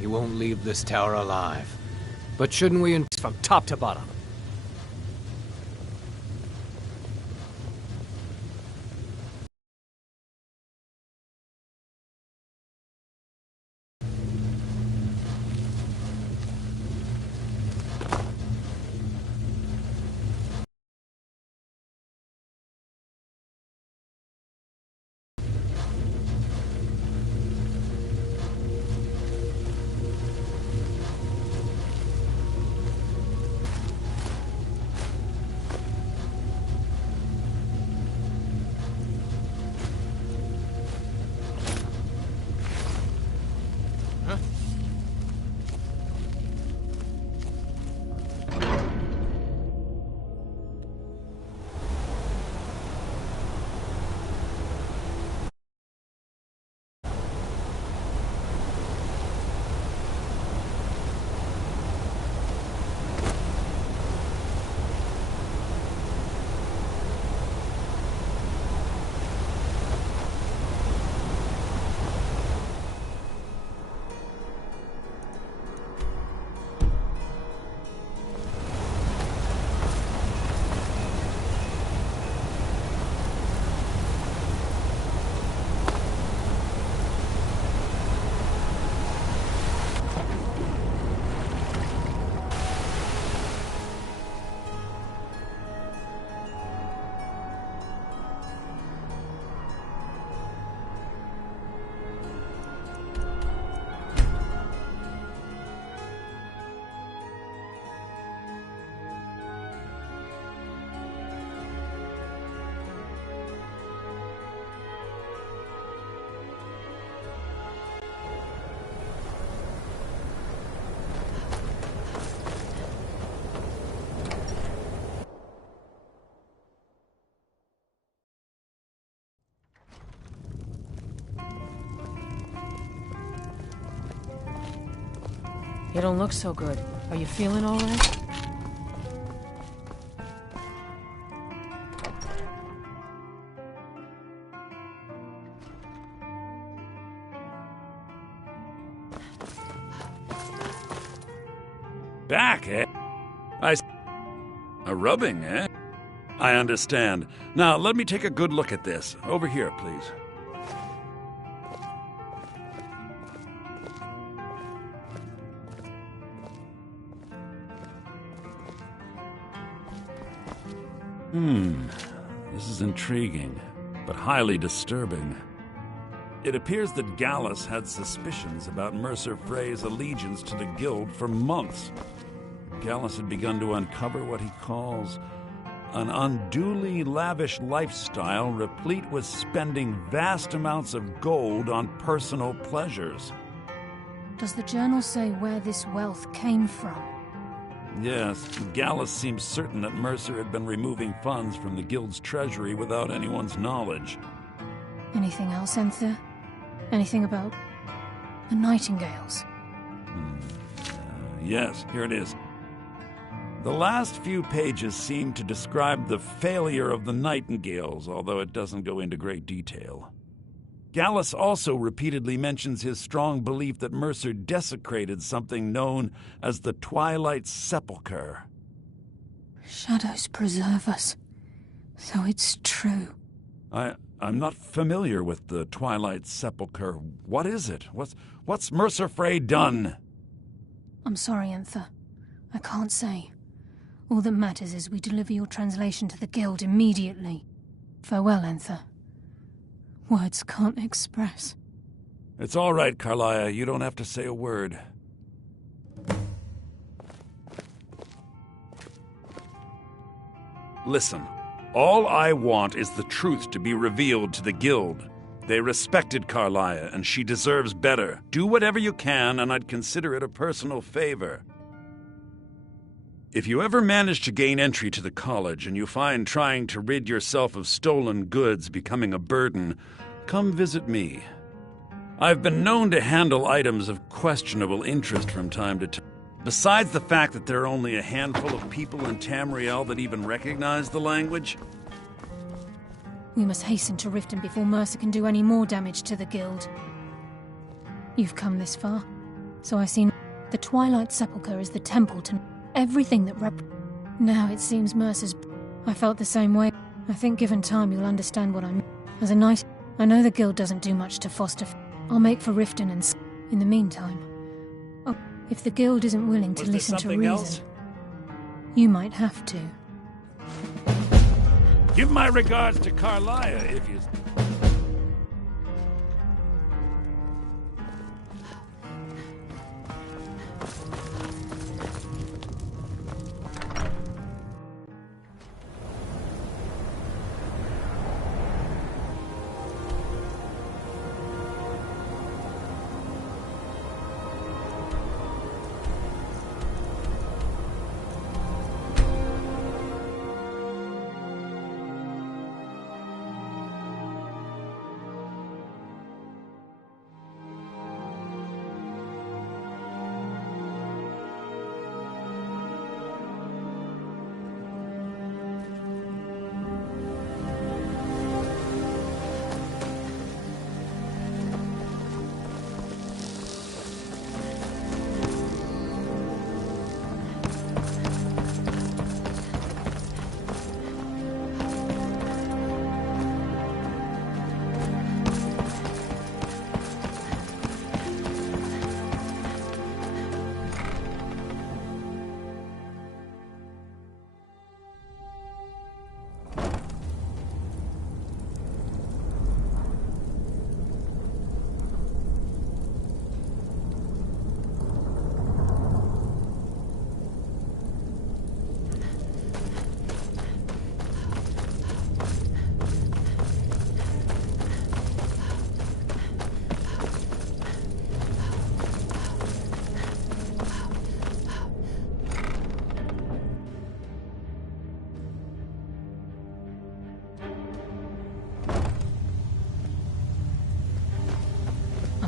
he won't leave this tower alive. But shouldn't we From top to bottom. You don't look so good. Are you feeling all right? Back, eh? A rubbing, eh? I understand. Now, let me take a good look at this. Over here, please. This is intriguing, but highly disturbing. It appears that Gallus had suspicions about Mercer Frey's allegiance to the Guild for months. Gallus had begun to uncover what he calls an unduly lavish lifestyle replete with spending vast amounts of gold on personal pleasures. Does the journal say where this wealth came from? Yes, Gallus seems certain that Mercer had been removing funds from the Guild's treasury without anyone's knowledge. Anything else, Enther? Anything about the Nightingales? Yes, here it is. The last few pages seem to describe the failure of the Nightingales, although it doesn't go into great detail. Gallus also repeatedly mentions his strong belief that Mercer desecrated something known as the Twilight Sepulchre. Shadows preserve us. So it's true. I'm not familiar with the Twilight Sepulchre. What is it? What's Mercer Frey done? I'm sorry, Enther. I can't say. All that matters is we deliver your translation to the Guild immediately. Farewell, Enther. Words can't express. It's all right, Carlia. You don't have to say a word. Listen, all I want is the truth to be revealed to the Guild. They respected Carlia, and she deserves better. Do whatever you can, and I'd consider it a personal favor. If you ever manage to gain entry to the college and you find trying to rid yourself of stolen goods becoming a burden, come visit me. I've been known to handle items of questionable interest from time to time. Besides the fact that there are only a handful of people in Tamriel that even recognize the language. We must hasten to Riften before Mercer can do any more damage to the Guild. You've come this far. So I seen the Twilight Sepulchre is the temple to everything that Now it seems Mercer's... I felt the same way. I think given time you'll understand what I mean. As a knight, I know the guild doesn't do much to foster... I'll make for Riften and... In the meantime... Oh, if the guild isn't willing to listen to reason... Else? You might have to. Give my regards to Carlia if you...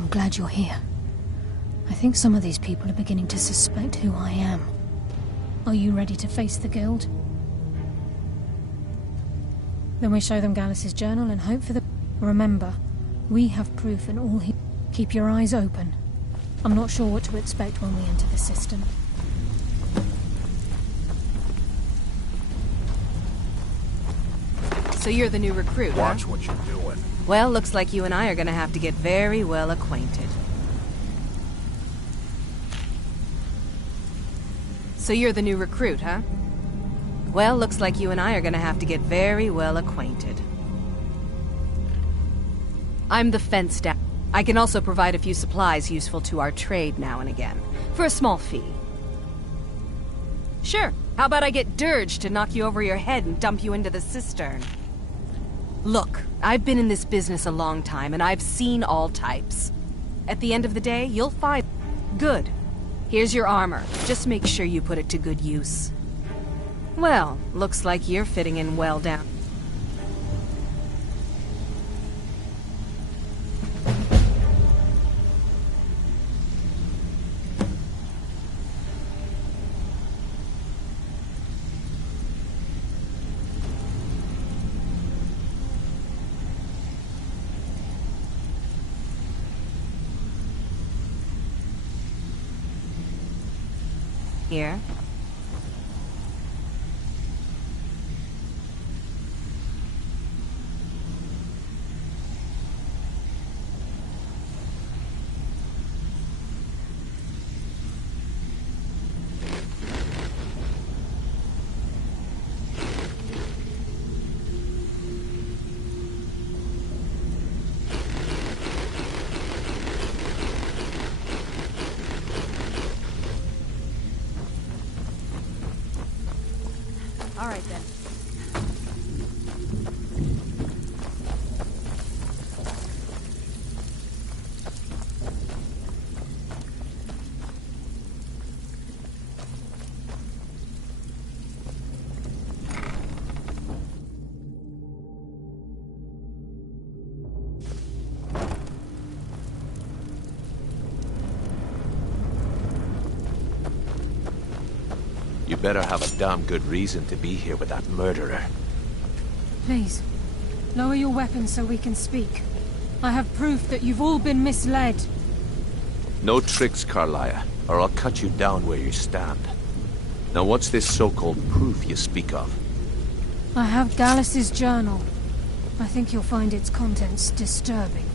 Glad you're here. I think some of these people are beginning to suspect who I am. Are you ready to face the guild? Then we show them Gallus's journal and hope for the... Remember, we have proof and all he... Keep your eyes open. I'm not sure what to expect when we enter the system. So you're the new recruit, Watch huh? what you're doing. Well, looks like you and I are gonna have to get very well acquainted. So you're the new recruit, huh? Well, looks like you and I are gonna have to get very well acquainted. I'm the fence staff. I can also provide a few supplies useful to our trade now and again, for a small fee. Sure, how about I get Dirge to knock you over your head and dump you into the cistern? Look, I've been in this business a long time, and I've seen all types. At the end of the day, you'll find... Good. Here's your armor. Just make sure you put it to good use. Well, looks like you're fitting in well down. Here. All right, then. You better have a damn good reason to be here with that murderer. Please, lower your weapons so we can speak. I have proof that you've all been misled. No tricks, Carlia, or I'll cut you down where you stand. Now what's this so-called proof you speak of? I have Dallas's journal. I think you'll find its contents disturbing.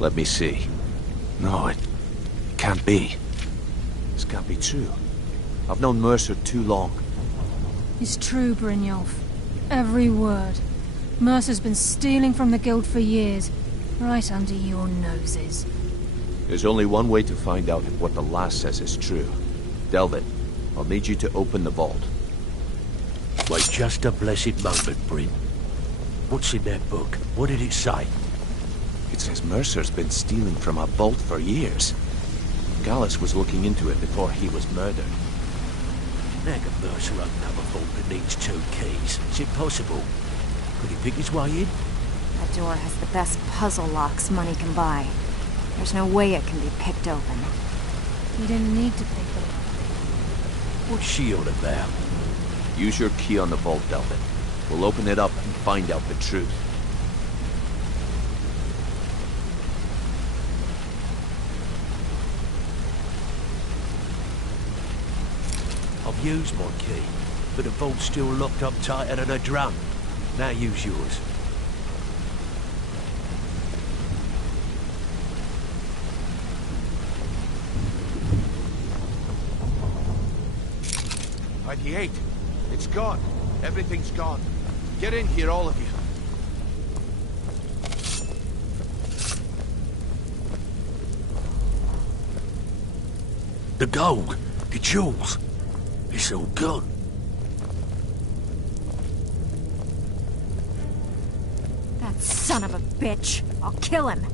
Let me see. No, it can't be. This can't be true. I've known Mercer too long. It's true, Brynjolf. Every word. Mercer's been stealing from the Guild for years, right under your noses. There's only one way to find out if what the lass says is true. Delvin, I'll need you to open the vault. Wait just a blessed moment, Bryn. What's in that book? What did it say? It says Mercer's been stealing from a vault for years. Gallus was looking into it before he was murdered. How can Mercer open up a vault that needs 2 keys? It's impossible. Could he pick his way in? That door has the best puzzle locks money can buy. There's no way it can be picked open. You didn't need to pick it. What's she all about? Use your key on the vault, Delvin. We'll open it up and find out the truth. I've used my key, but the vault's still locked up tighter than a drum. Now use yours. ID8. It's gone. Everything's gone. Get in here, all of you. The gold, the jewels, it's all gone. That son of a bitch! I'll kill him!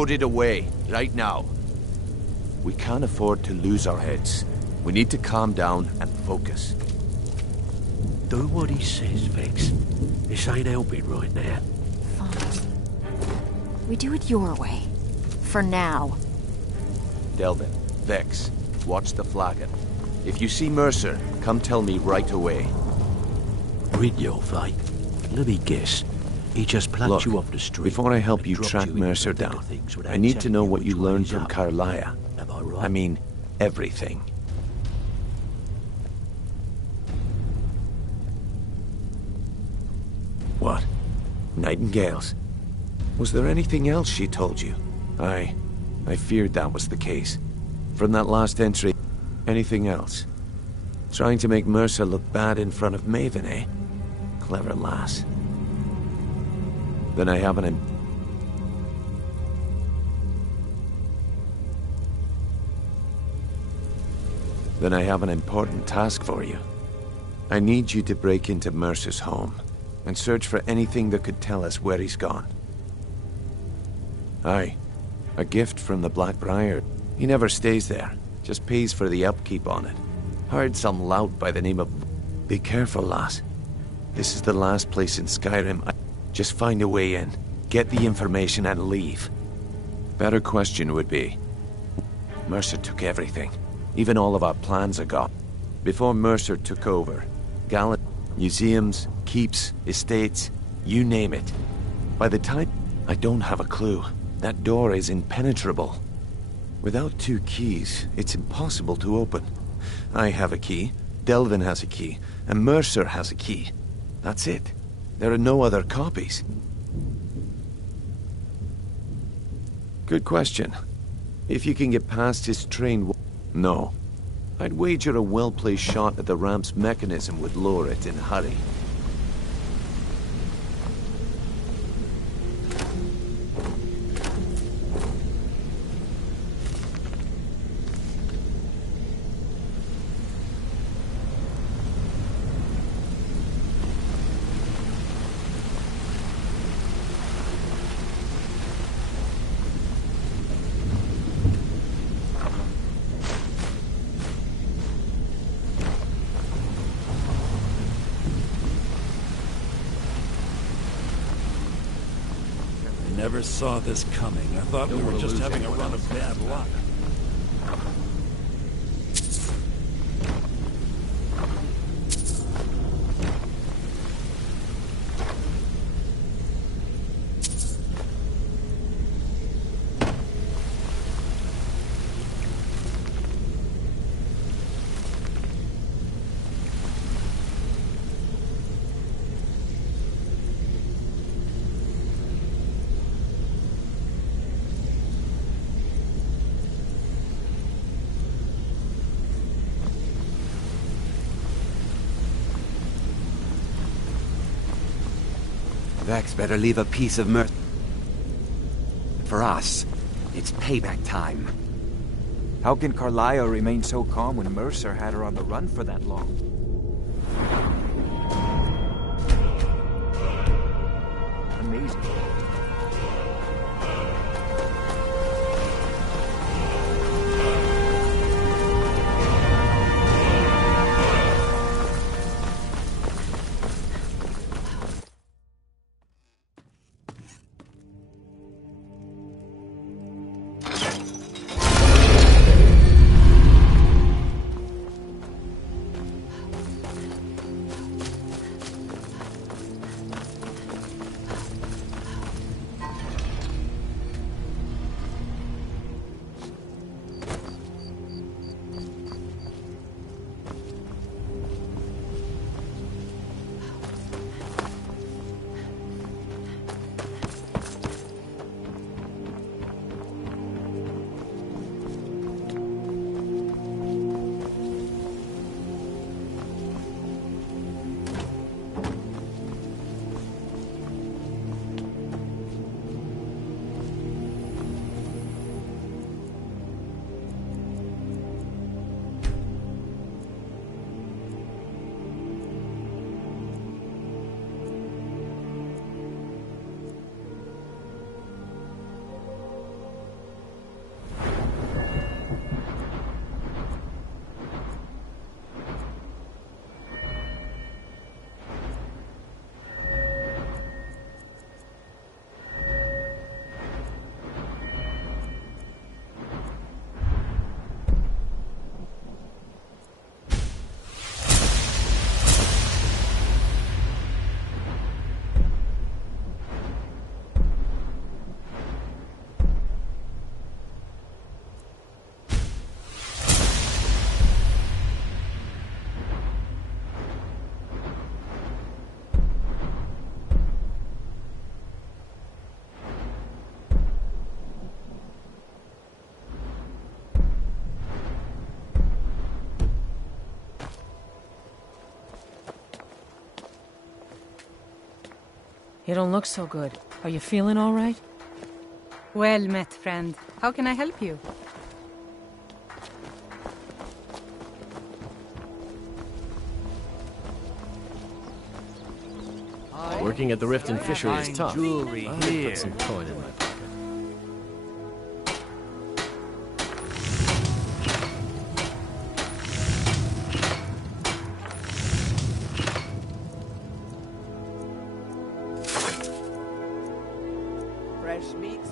Put it away, right now. We can't afford to lose our heads. We need to calm down and focus. Do what he says, Vex. This ain't helping right now. Fine. We do it your way. For now. Delvin, Vex, watch the flagon. If you see Mercer, come tell me right away. Rid your fate. Let me guess. He just plucked Look, you off the street. Before I help and you dropped track you into Mercer the thick down, of things without I need to telling know you what which you way learned he's from up. Carlia. Am I right? I mean, everything. What? Nightingales? Was there anything else she told you? I feared that was the case. From that last entry, anything else? Trying to make Mercer look bad in front of Maven, eh? Clever lass. Then I have an important task for you. I need you to break into Mercer's home and search for anything that could tell us where he's gone. Aye, a gift from the Blackbriar. He never stays there, just pays for the upkeep on it. Hired some lout by the name of... Be careful, lass. This is the last place in Skyrim. Just find a way in, get the information and leave. Better question would be... Mercer took everything. Even all of our plans are gone. Before Mercer took over, Gallant, museums, keeps, estates, you name it. By the time... I don't have a clue. That door is impenetrable. Without 2 keys, it's impossible to open. I have a key, Delvin has a key, and Mercer has a key. That's it. There are no other copies. Good question. If you can get past his train... No. I'd wager a well-placed shot at the ramp's mechanism would lower it in a hurry. Never saw this coming. I thought we were just having a run of bad luck. Vex better leave a piece of Mercer. For us, it's payback time. How can Carlia remain so calm when Mercer had her on the run for that long? Amazing. You don't look so good. Are you feeling all right? Well met, friend. How can I help you? Working at the Rift and Fisher is tough. Jewelry I'll here. put some coin in my pocket.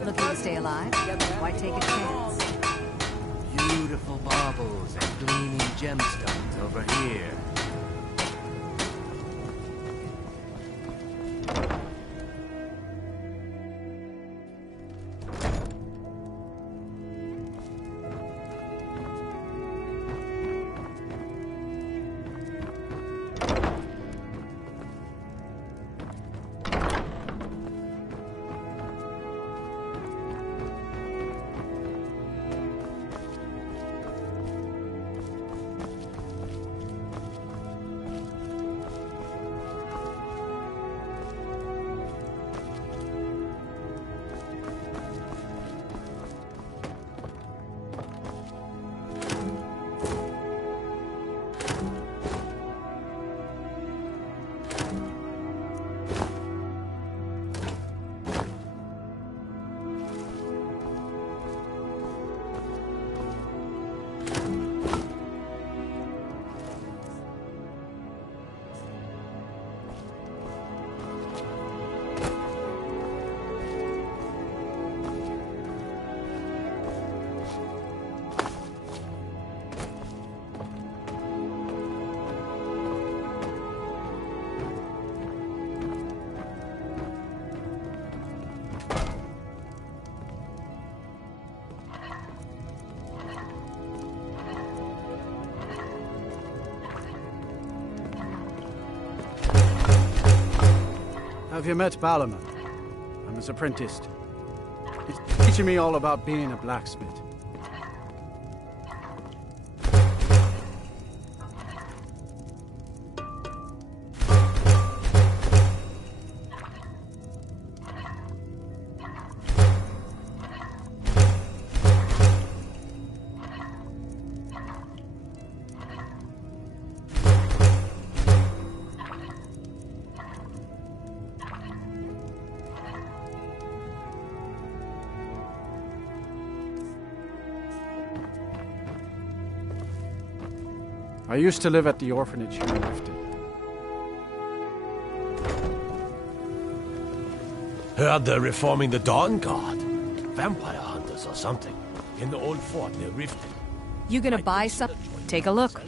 Looking to stay alive? Why take a chance? Beautiful baubles and gleaming gemstones over here. Have you met Balaman? I'm his apprentice. He's teaching me all about being a blacksmith. I used to live at the orphanage here in Riften. Heard they're reforming the Dawn Guard. Vampire hunters or something. In the old fort near Riften. You gonna buy some? Take a look.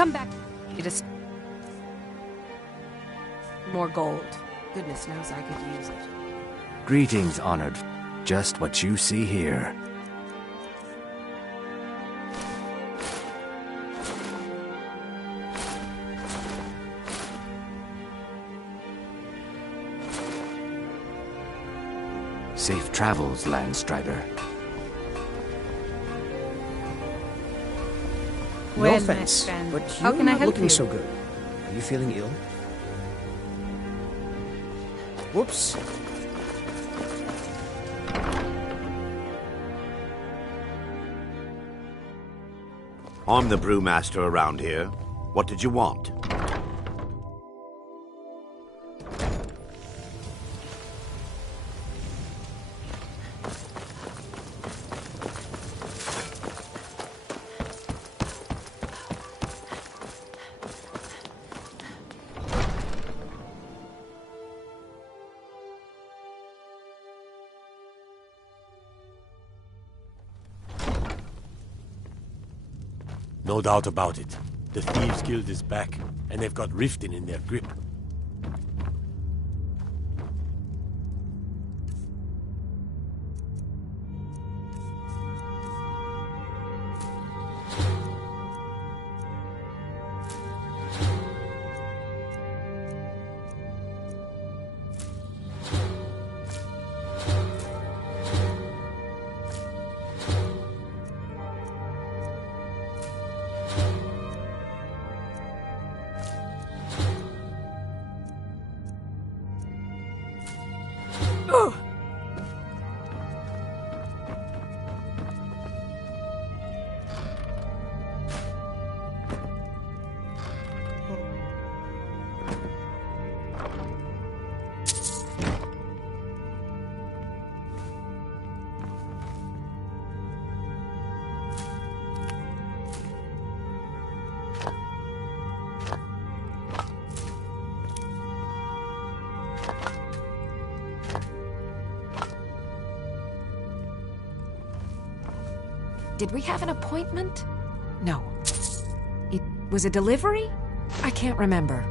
Come back. You just... More gold. Goodness knows I could use it. Greetings, honored. Just what you see here. Safe travels, Landstrider. No offense, but How you're can I not help looking you? so good. Are you feeling ill? Whoops. I'm the brewmaster around here. What did you want? No doubt about it. The Thieves Guild is back, and they've got Riften in their grip. Did we have an appointment? No. It was a delivery? I can't remember.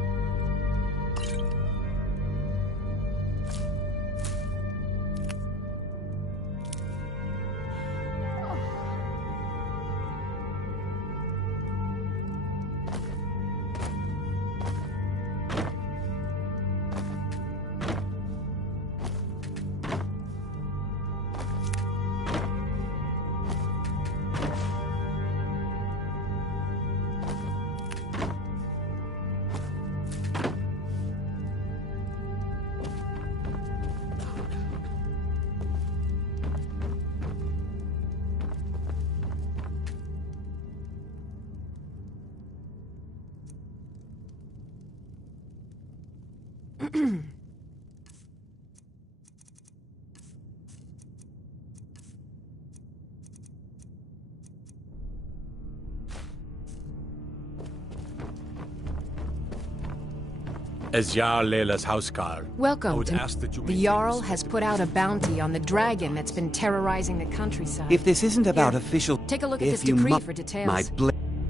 As Jarl Leila's housecarl, I Welcome would to... ask that you The maintain Jarl respect has of put out a bounty on the dragon that's been terrorizing the countryside. If this isn't about Here, official... take a look at if this you decree mu- for details. My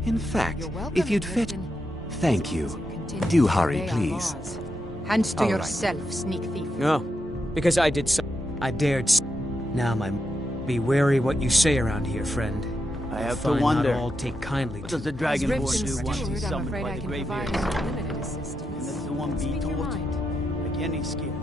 In fact, You're welcome, if you'd fit... Riften. Thank you. Continue Do to hurry, obey our please. laws. Hands to All right. yourself, sneak thief. No, because I did so. I dared. Now, be wary what you say around here, friend. I have to Find wonder. Not all take kindly What to. does the As Dragonborn Riften's do once he's steward, I'm summoned afraid by I the can Greybeards? provide only limited assistance. Let the one be Speak your taught, mind. like any skill.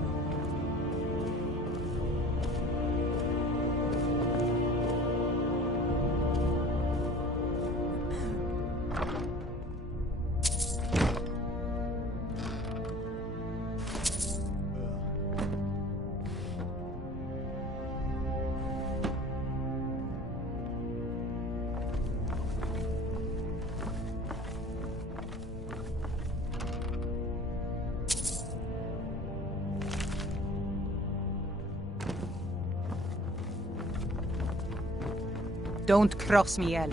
Don't cross me, elf.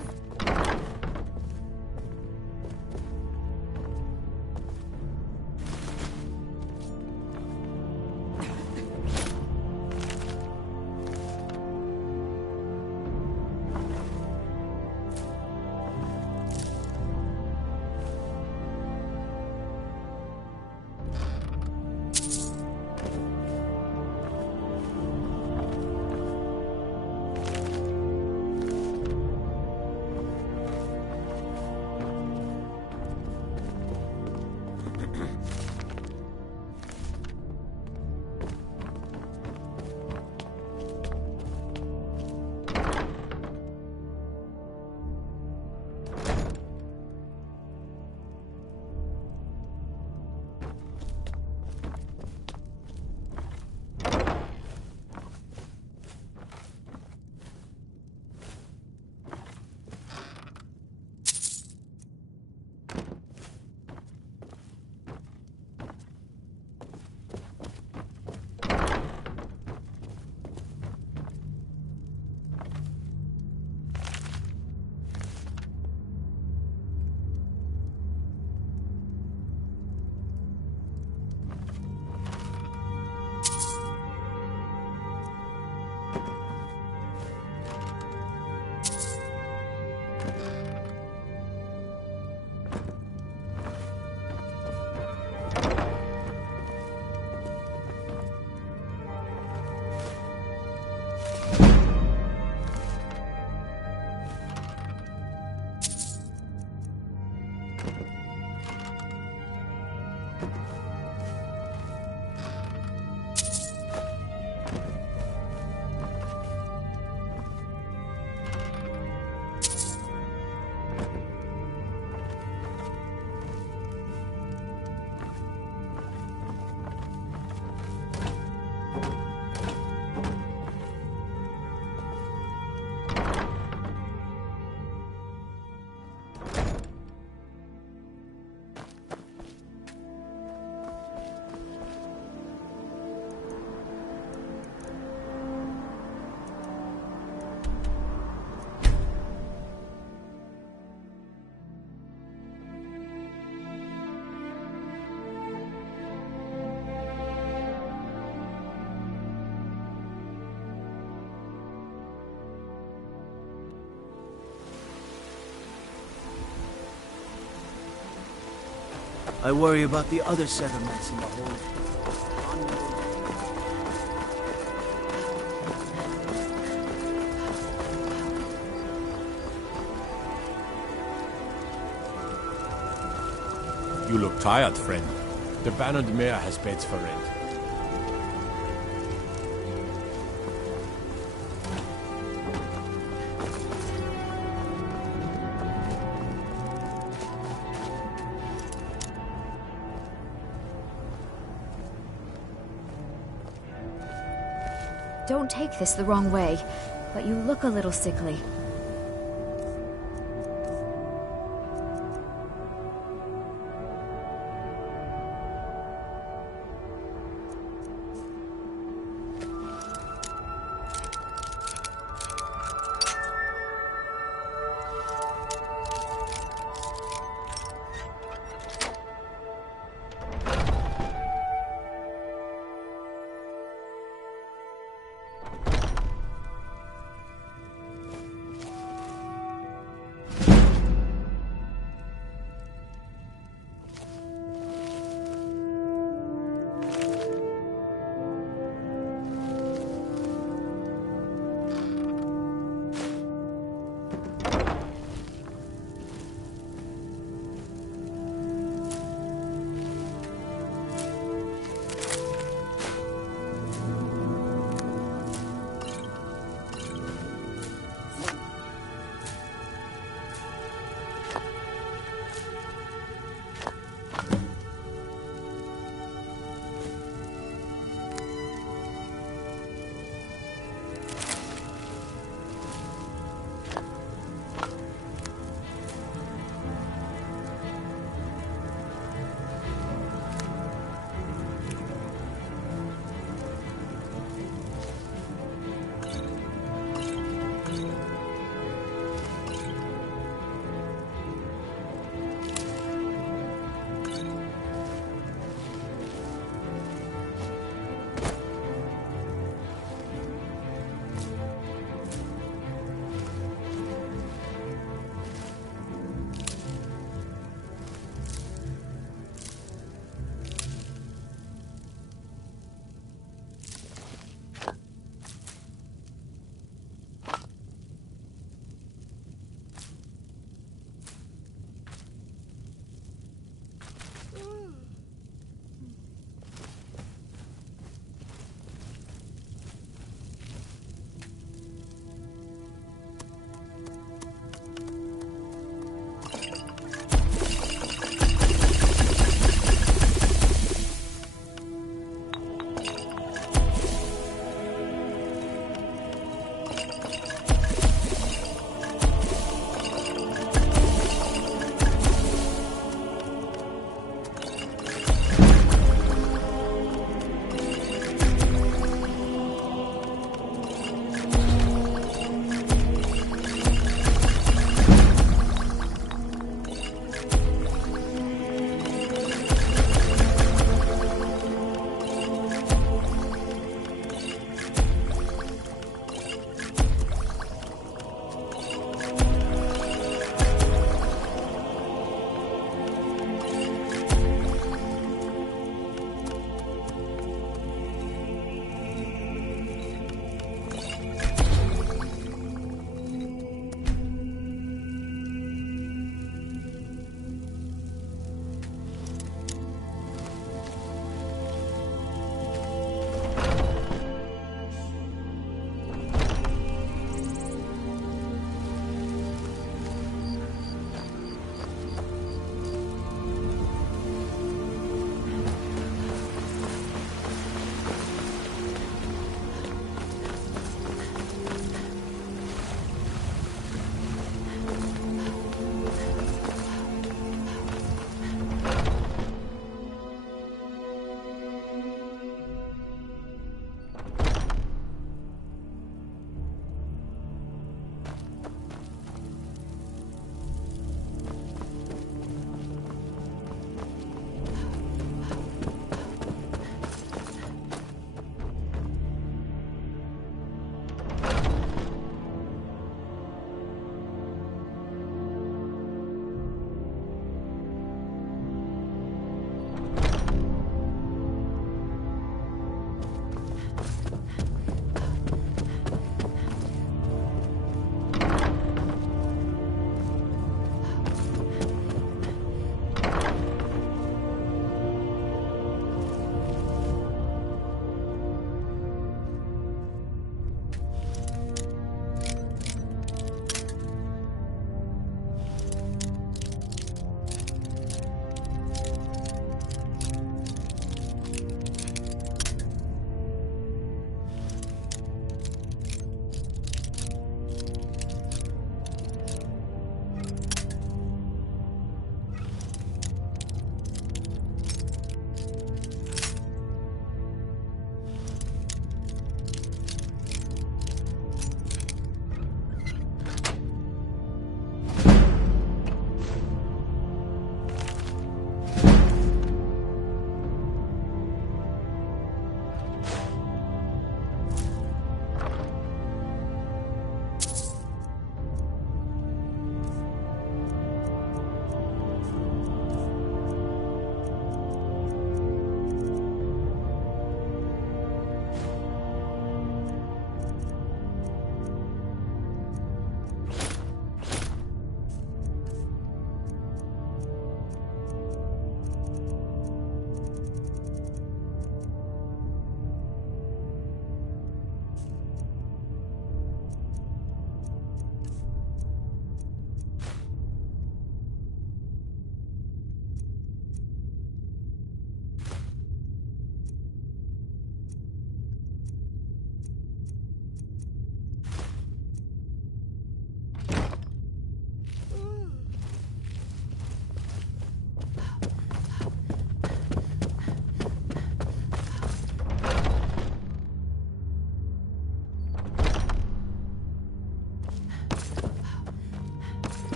I worry about the other settlements in the whole. You look tired, friend. The Bannered Mare has beds for rent. Don't take this the wrong way, but you look a little sickly.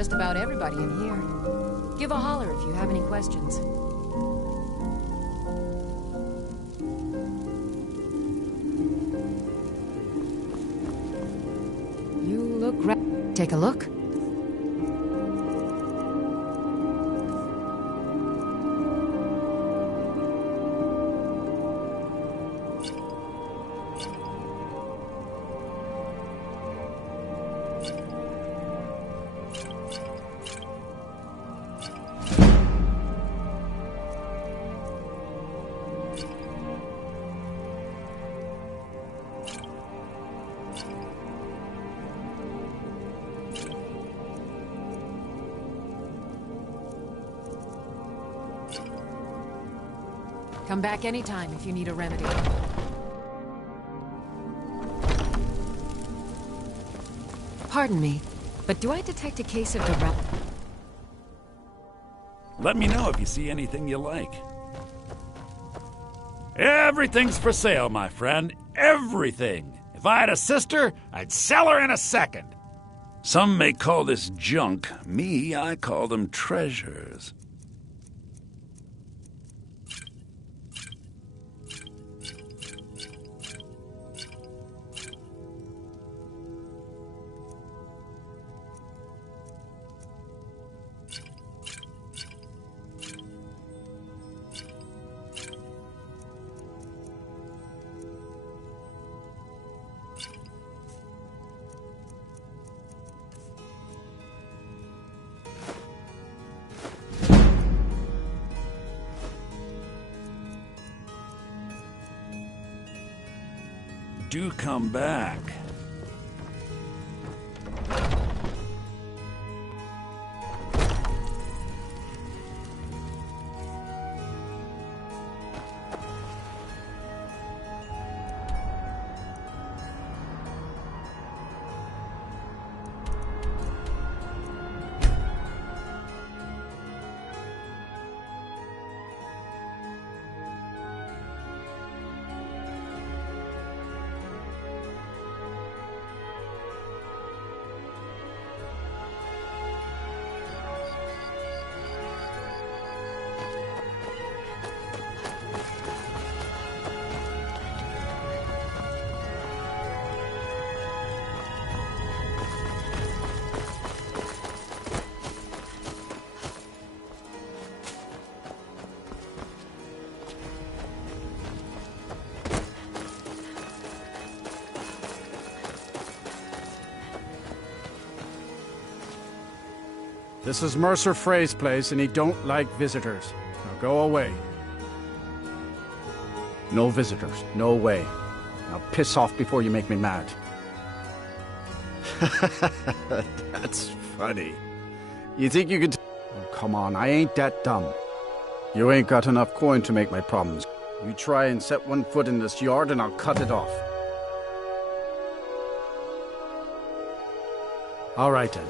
just about everybody in here. Give a holler if you have any questions. You look Take a look. Come back anytime if you need a remedy. Pardon me, but do I detect a case of the Let me know if you see anything you like. Everything's for sale, my friend. Everything. If I had a sister, I'd sell her in a second. Some may call this junk. Me, I call them treasures. Do come back. This is Mercer Frey's place, and he don't like visitors. Now go away. No visitors. No way. Now piss off before you make me mad. That's funny. You think you could... Oh, come on, I ain't that dumb. You ain't got enough coin to make my problems. You try and set one foot in this yard and I'll cut it off. All right, then.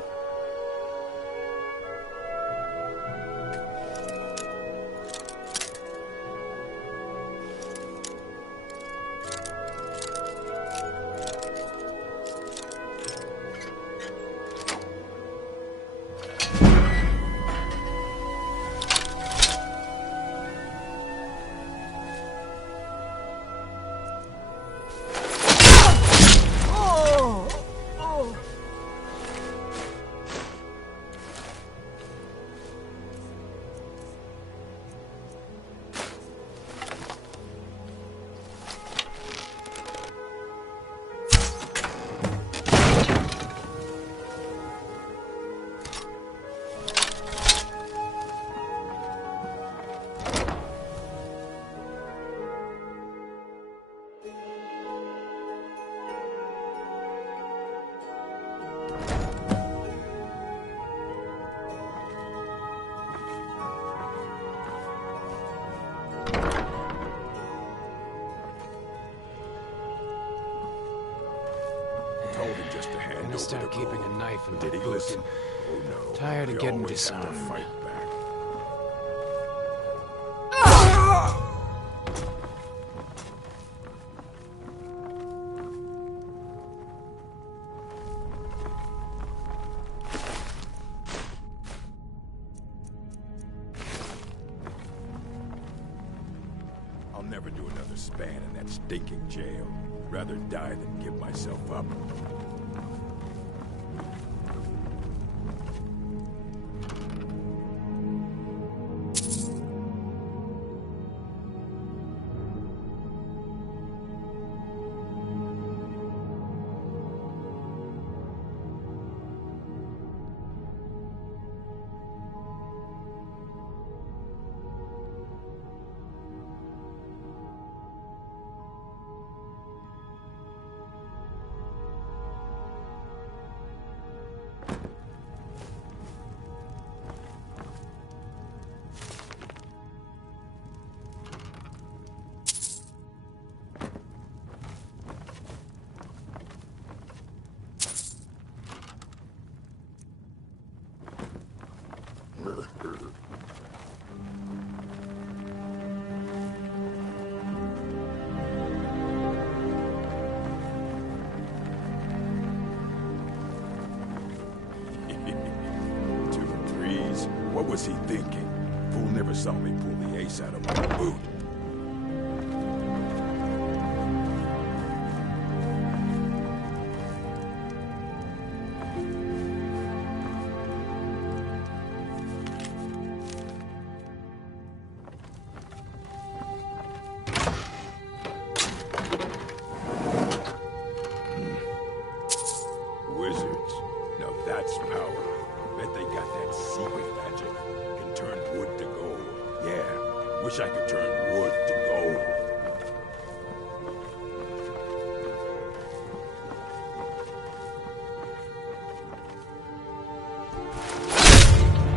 Gonna start keeping a knife in my boot. Oh no. Tired of getting disarmed. never do another span in that stinking jail. Rather die than give myself up. What was he thinking? Fool never saw me pull the ace out of my boot. Wizards. Now that's power. Bet they got that secret magic. Can turn wood to gold. Yeah, wish I could turn wood to gold.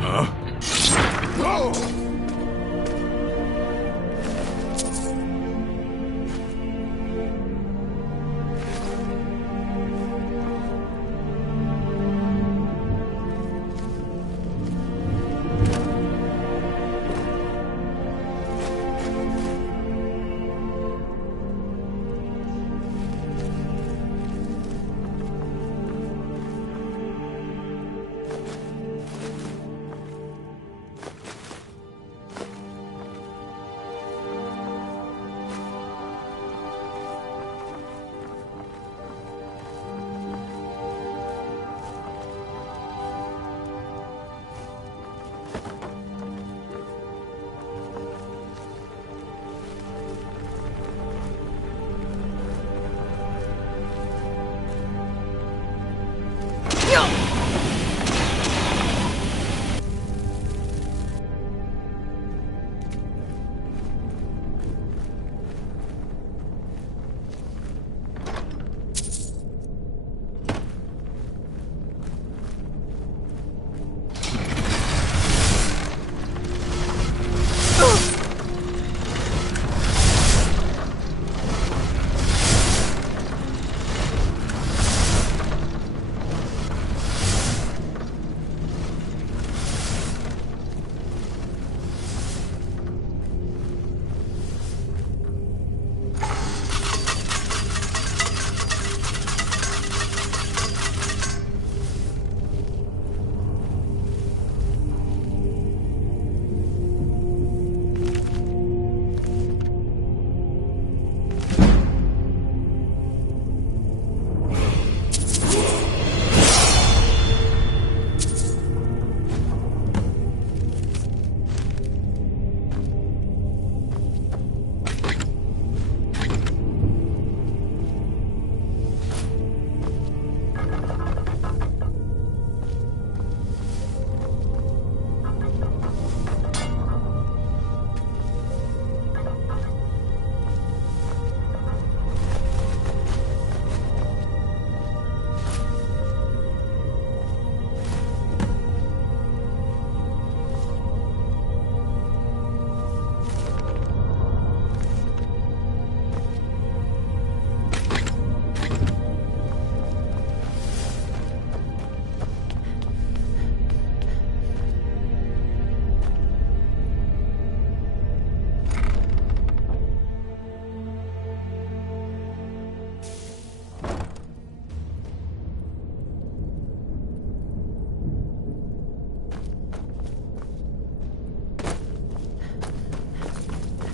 Huh? Oh!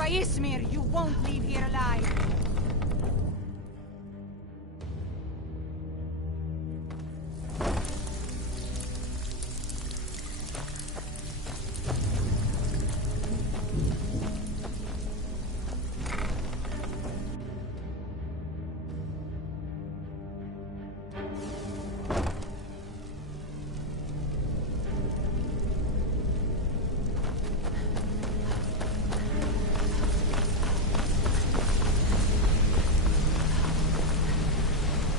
By Ismir, you won't leave here alive.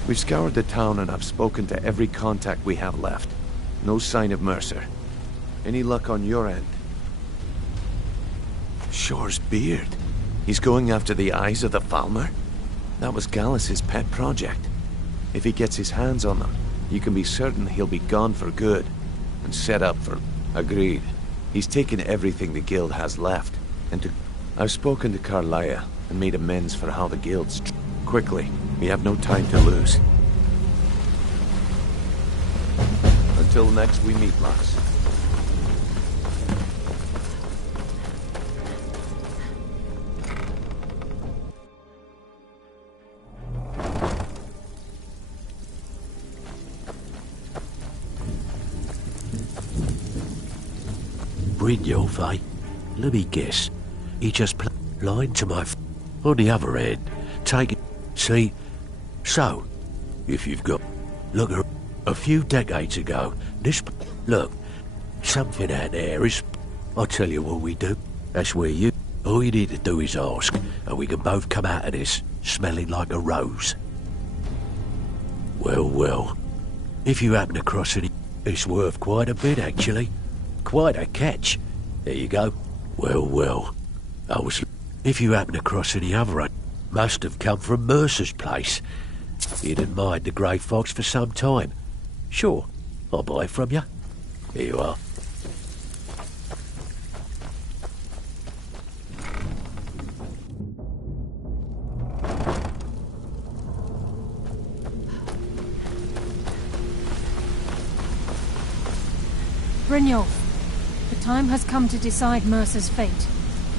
We've scoured the town and I've spoken to every contact we have left. No sign of Mercer. Any luck on your end? Shore's beard. He's going after the eyes of the Falmer? That was Gallus's pet project. If he gets his hands on them, you can be certain he'll be gone for good. And set up for... Agreed. He's taken everything the guild has left. I've spoken to Carlia and made amends for how the guild's... Quickly. We have no time to lose. Until next we meet, Lux. Brynjolf, eh? Let me guess. He just lied to my on the other end. Take it. See? So, if you've got... Look, a few decades ago, this... Look, something out there is... I'll tell you what we do. That's where you... All you need to do is ask, and we can both come out of this smelling like a rose. Well, well. If you happen to cross it, it's worth quite a bit, actually. Quite a catch. There you go. Well, well. If you happen to cross any other... Must have come from Mercer's place. He'd admired the grey fox for some time. Sure, I'll buy it from you. Here you are. Brynjolf, the time has come to decide Mercer's fate.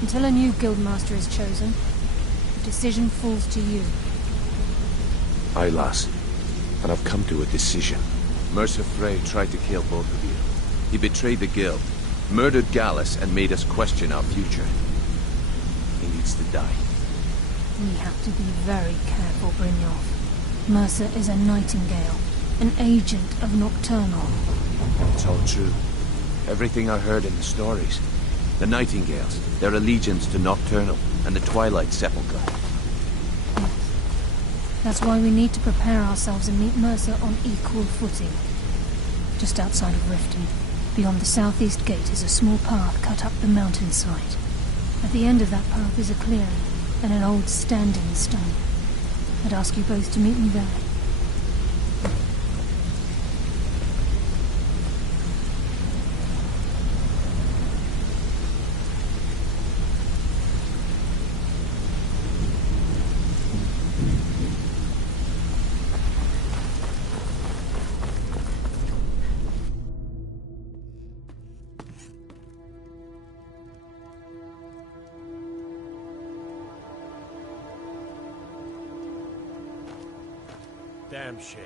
Until a new guildmaster is chosen, the decision falls to you. Aye, lass. And I've come to a decision. Mercer Frey tried to kill both of you. He betrayed the guild, murdered Gallus, and made us question our future. He needs to die. We have to be very careful, Brynjolf. Mercer is a nightingale, an agent of Nocturnal. It's all true. Everything I heard in the stories. The Nightingales, their allegiance to Nocturnal, and the Twilight Sepulchre. That's why we need to prepare ourselves and meet Mercer on equal footing. Just outside of Riften, beyond the southeast gate, is a small path cut up the mountainside. At the end of that path is a clearing, and an old standing stone. I'd ask you both to meet me there. Damn shame.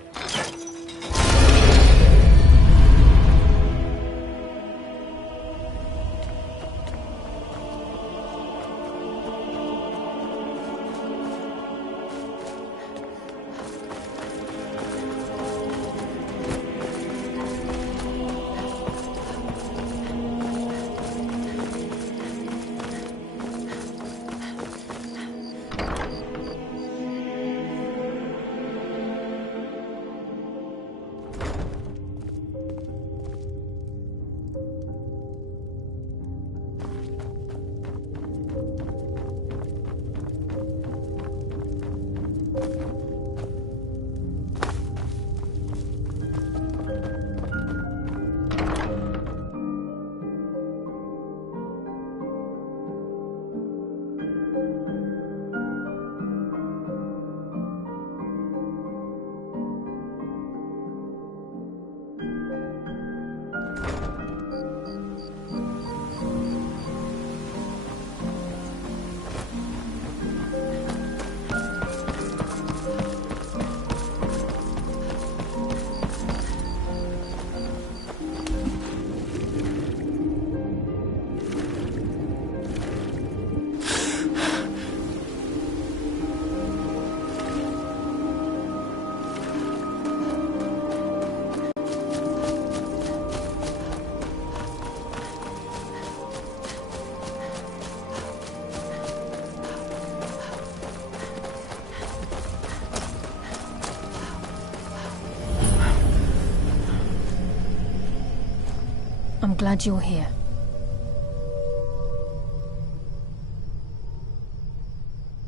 I'm glad you're here.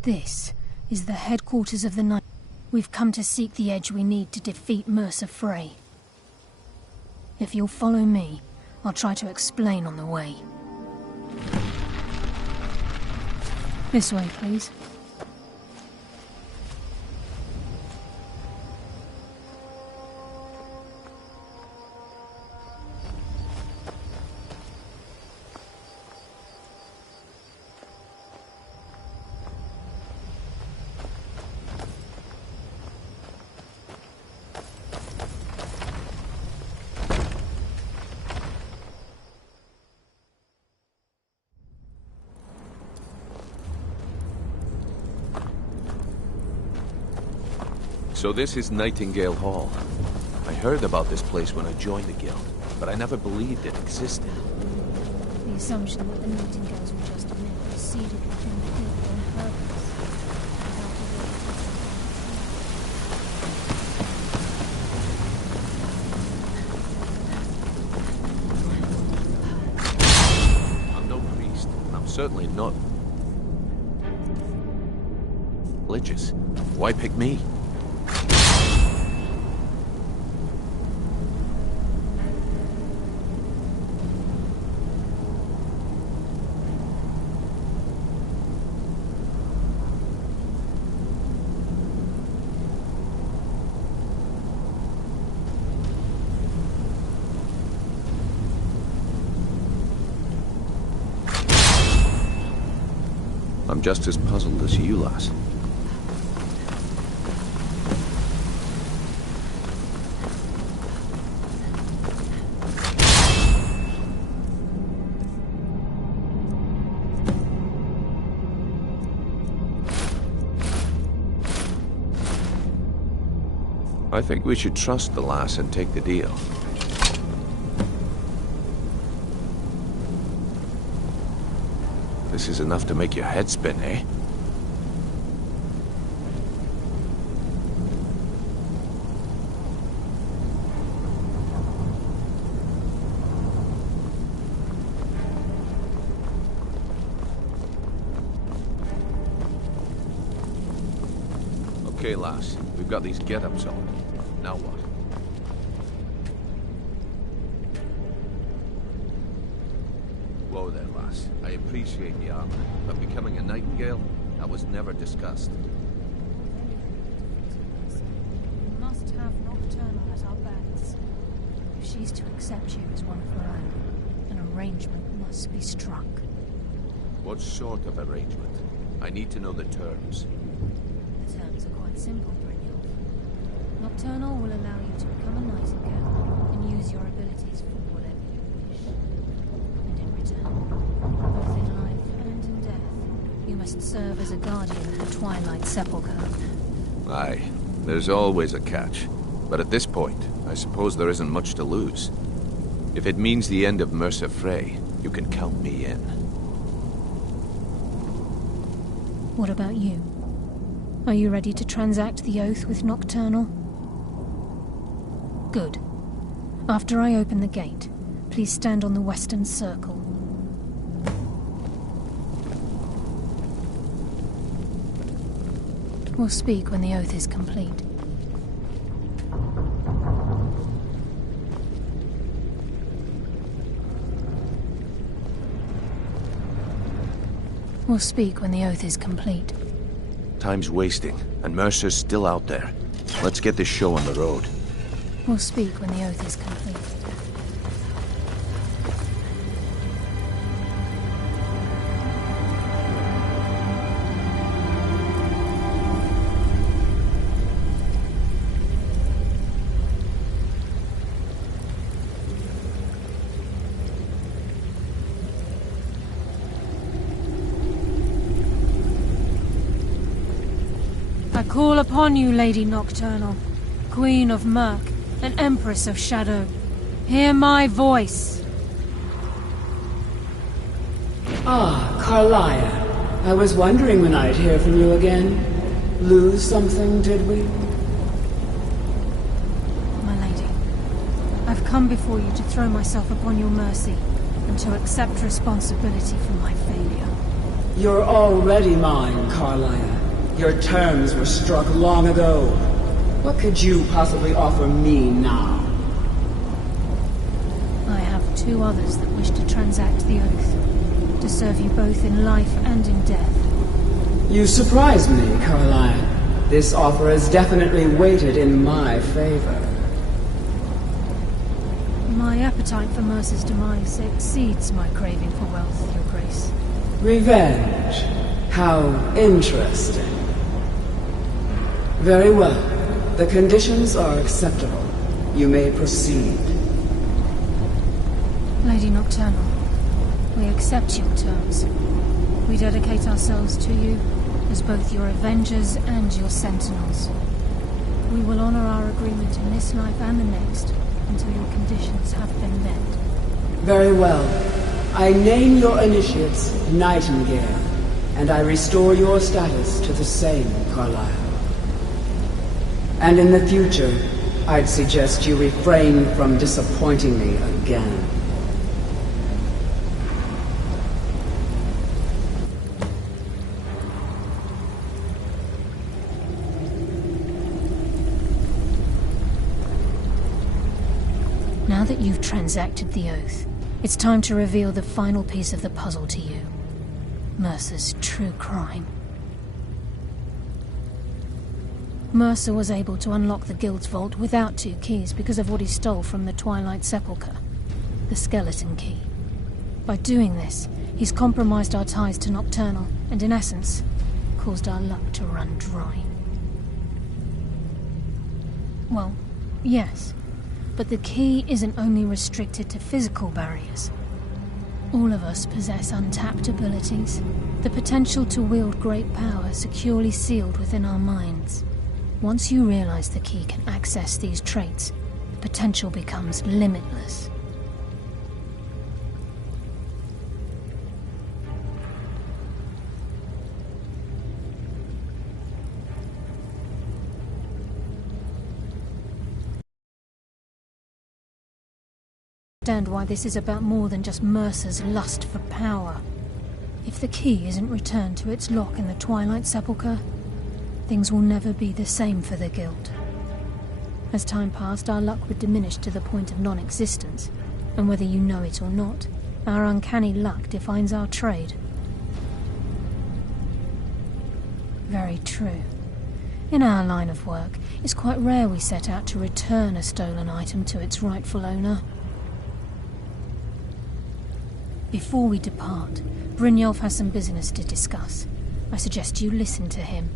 This is the headquarters of the Night. We've come to seek the edge we need to defeat Mercer Frey. If you'll follow me, I'll try to explain on the way. This way, please. So this is Nightingale Hall. I heard about this place when I joined the guild, but I never believed it existed. The assumption that the Nightingales were just men proceeded within the guild on purpose. I'm no priest, and I'm certainly not religious. Why pick me? I'm just as puzzled as you, lass. I think we should trust the lass and take the deal. This is enough to make your head spin, eh? Okay, lass. We've got these get-ups on. Now what? Whoa there, lass. I appreciate the armor, but becoming a Nightingale? That was never discussed. We must have Nocturnal at our backs. If she's to accept you as one of her own, an arrangement must be struck. What sort of arrangement? I need to know the terms. The terms are quite simple, Brynjolf. Nocturnal will allow you to become a Nightingale and use your abilities for whatever you wish. And in return, both in life and in death, you must serve as a guardian of the Twilight Sepulchre. Aye, there's always a catch. But at this point, I suppose there isn't much to lose. If it means the end of Mercer Frey, you can count me in. What about you? Are you ready to transact the oath with Nocturnal? Good. After I open the gate, please stand on the western circle. We'll speak when the oath is complete. We'll speak when the oath is complete. Time's wasting, and Mercer's still out there. Let's get this show on the road. We'll speak when the oath is complete. I call upon you, Lady Nocturnal, Queen of Murk, and Empress of Shadow. Hear my voice. Ah, Carlia. I was wondering when I'd hear from you again. Lose something, did we? My lady, I've I've come before you to throw myself upon your mercy, and to accept responsibility for my failure. You're already mine, Carlia. Your terms were struck long ago. What could you possibly offer me now? I have two others that wish to transact the oath, to serve you both in life and in death. You surprise me, Carlia. This offer is definitely weighted in my favor. My appetite for Mercer's demise exceeds my craving for wealth, Your Grace. Revenge. How interesting. Very well. The conditions are acceptable. You may proceed. Lady Nocturnal, we accept your terms. We dedicate ourselves to you as both your avengers and your sentinels. We will honor our agreement in this life and the next until your conditions have been met. Very well. I name your initiates Nightingale, and I restore your status to the same, Carlisle. And in the future, I'd suggest you refrain from disappointing me again. Now that you've transacted the oath, it's time to reveal the final piece of the puzzle to you. Mercer's true crime. Mercer was able to unlock the Guild's vault without 2 keys because of what he stole from the Twilight Sepulchre, the skeleton key. By doing this, he's compromised our ties to Nocturnal, and in essence, caused our luck to run dry. Well, yes. But the key isn't only restricted to physical barriers. All of us possess untapped abilities, the potential to wield great power securely sealed within our minds. Once you realize the key can access these traits, the potential becomes limitless. Understand why this is about more than just Mercer's lust for power. If the key isn't returned to its lock in the Twilight Sepulchre, things will never be the same for the Guild. As time passed, our luck would diminish to the point of non-existence, and whether you know it or not, our uncanny luck defines our trade. Very true. In our line of work, it's quite rare we set out to return a stolen item to its rightful owner. Before we depart, Brynjolf has some business to discuss. I suggest you listen to him.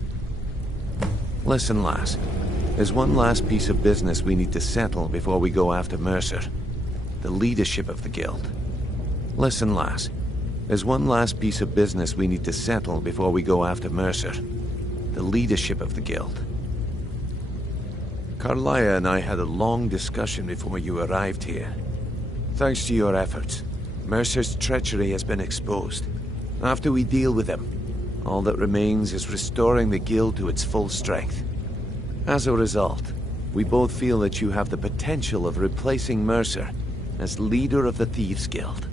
Listen, lass. There's one last piece of business we need to settle before we go after Mercer. The leadership of the Guild. Listen, lass. There's one last piece of business we need to settle before we go after Mercer. The leadership of the Guild. Carlia and I had a long discussion before you arrived here. Thanks to your efforts, Mercer's treachery has been exposed. After we deal with him, all that remains is restoring the Guild to its full strength. As a result, we both feel that you have the potential of replacing Mercer as leader of the Thieves' Guild.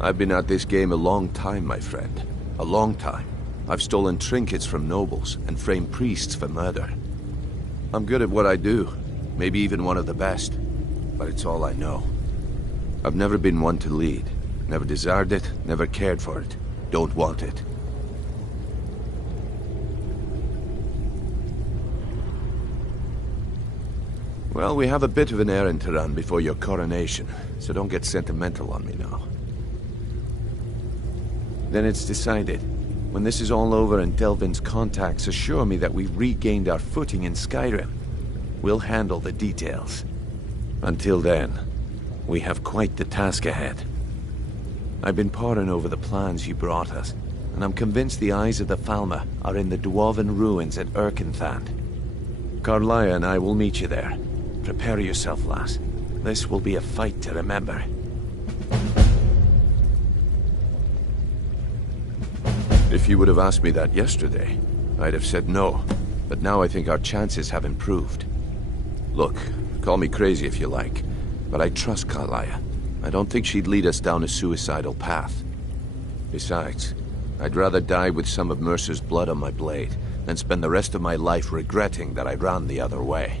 I've been at this game a long time, my friend. A long time. I've stolen trinkets from nobles and framed priests for murder. I'm good at what I do, maybe even one of the best, but it's all I know. I've never been one to lead. Never desired it, never cared for it. Don't want it. Well, we have a bit of an errand to run before your coronation, so don't get sentimental on me now. Then it's decided. When this is all over and Delvin's contacts assure me that we've regained our footing in Skyrim, we'll handle the details. Until then, we have quite the task ahead. I've been poring over the plans you brought us, and I'm convinced the eyes of the Falmer are in the Dwarven ruins at Erkenthand. Carlia and I will meet you there. Prepare yourself, lass. This will be a fight to remember. If you would have asked me that yesterday, I'd have said no. But now I think our chances have improved. Look, Call me crazy if you like, but I trust Carlia. I don't think she'd lead us down a suicidal path. Besides, I'd rather die with some of Mercer's blood on my blade than spend the rest of my life regretting that I ran the other way.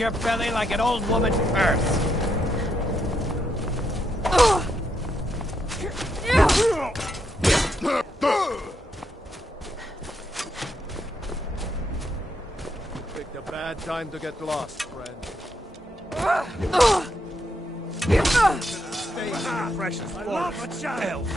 your belly like an old woman's purse. Picked a bad time to get lost, friend. Stay precious. I love a child.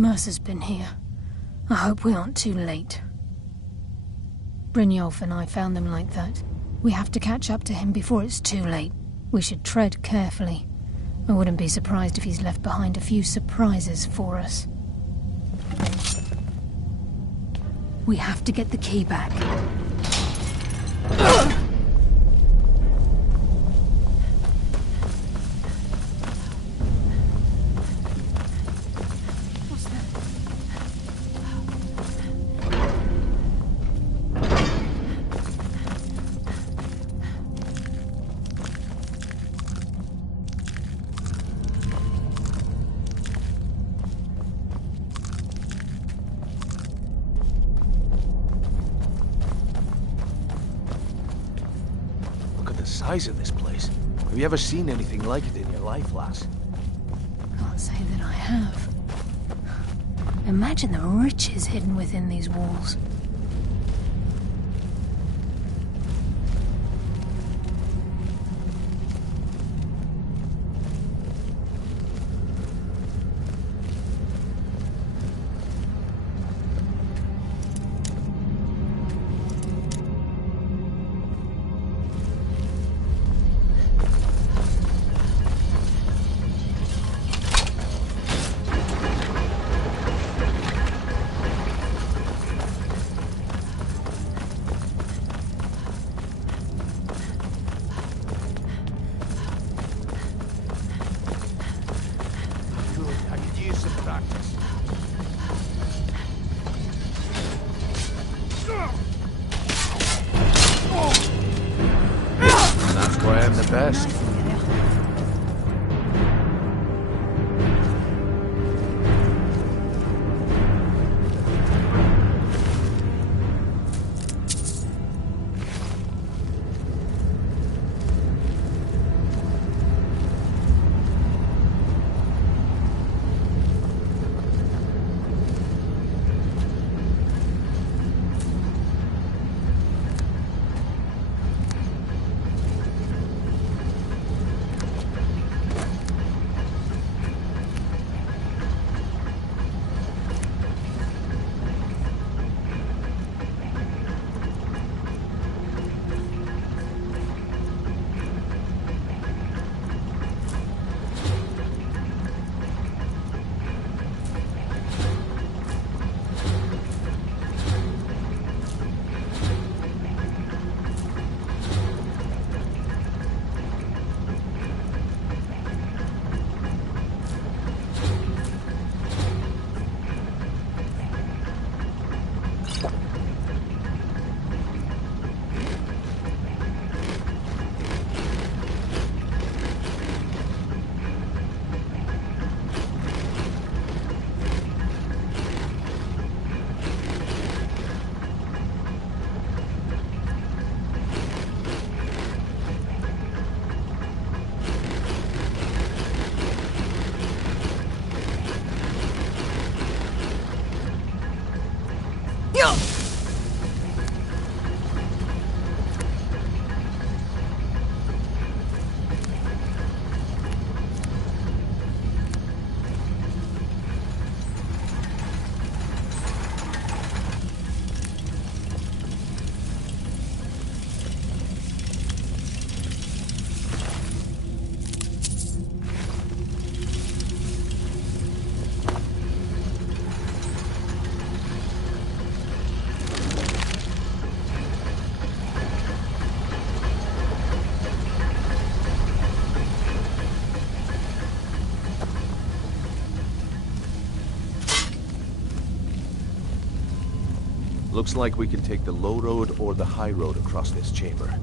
Mercer's been here. I hope we aren't too late. Brynjolf and I found them like that. We have to catch up to him before it's too late. We should tread carefully. I wouldn't be surprised if he's left behind a few surprises for us. We have to get the key back. Size of this place. Have you ever seen anything like it in your life, lass? Can't say that I have. Imagine the riches hidden within these walls. Best. Looks like we can take the low road or the high road across this chamber.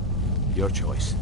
Your choice.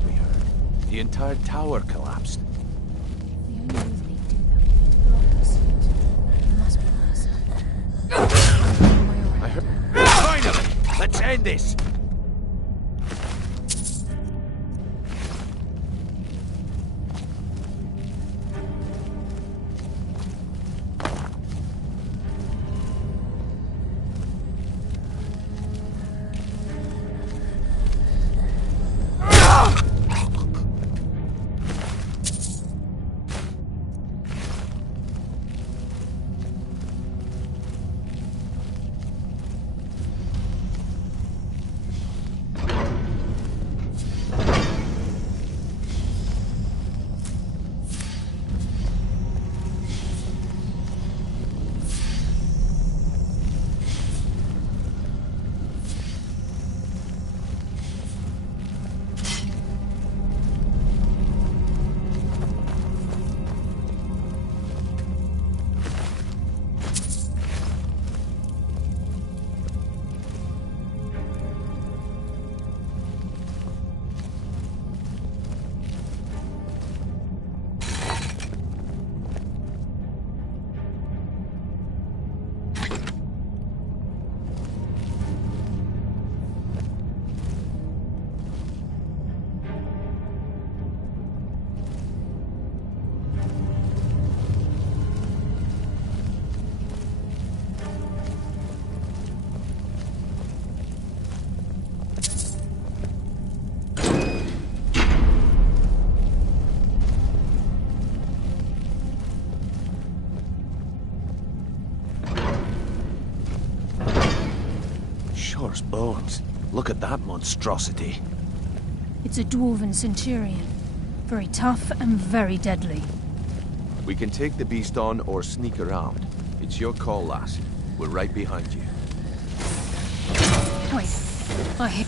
what we heard. The entire tower collapsed. The only reason he'd do that would be to block us. It must be Mercer. I heard. Finally! Let's end this! Shore's bones. Look at that monstrosity. It's a dwarven centurion. Very tough and very deadly. We can take the beast on or sneak around. It's your call, lass. We're right behind you. Wait. I hit.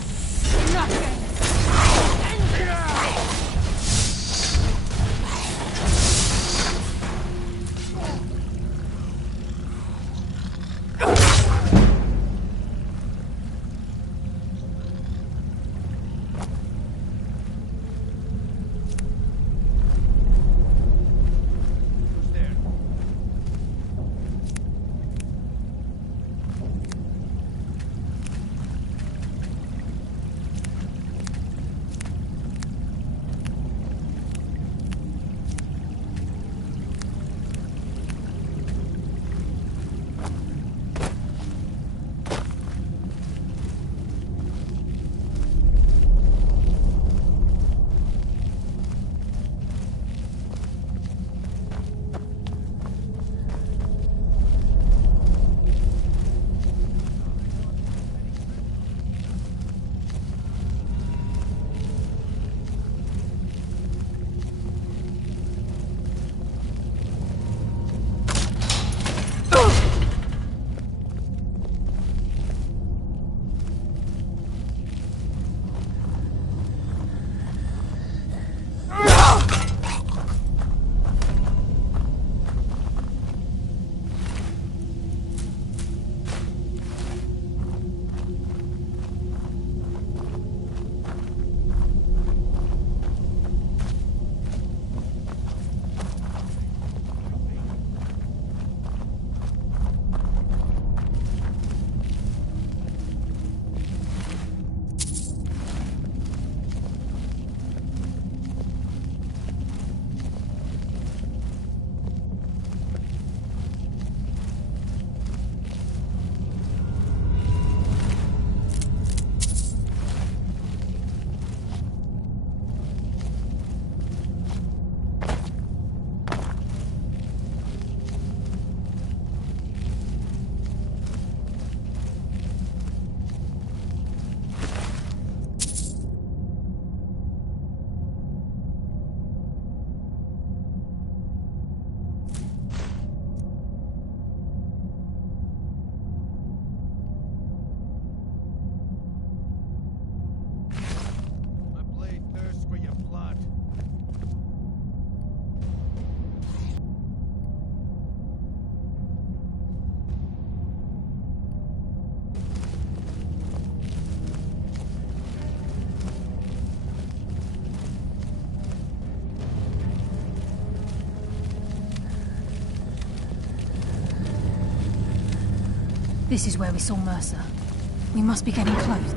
This is where we saw Mercer. We must be getting close.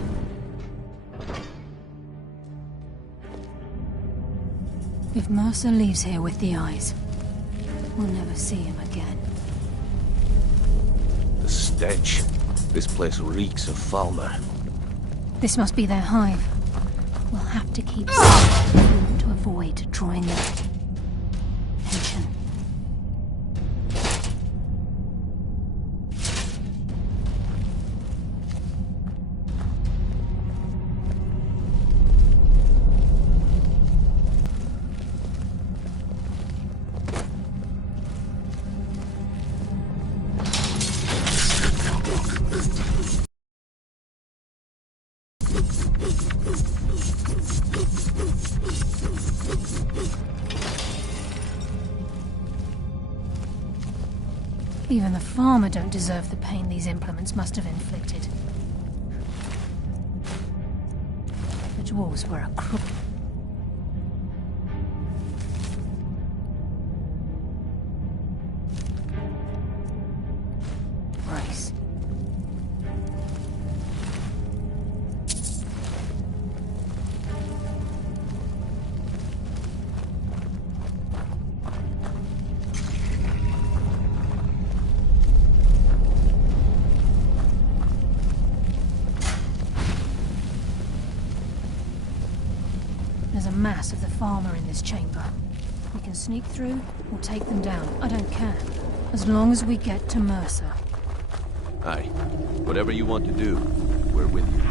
If Mercer leaves here with the eyes, we'll never see him again. The stench. This place reeks of Falmer. This must be their hive. We'll have to keep silent to avoid drawing their attention. Even the farmer don't deserve the pain these implements must have inflicted. The dwarves were a crook. Brace. There's a mass of the farmer in this chamber. We can sneak through or take them down. I don't care. As long as we get to Mercer. Aye. Whatever you want to do, we're with you.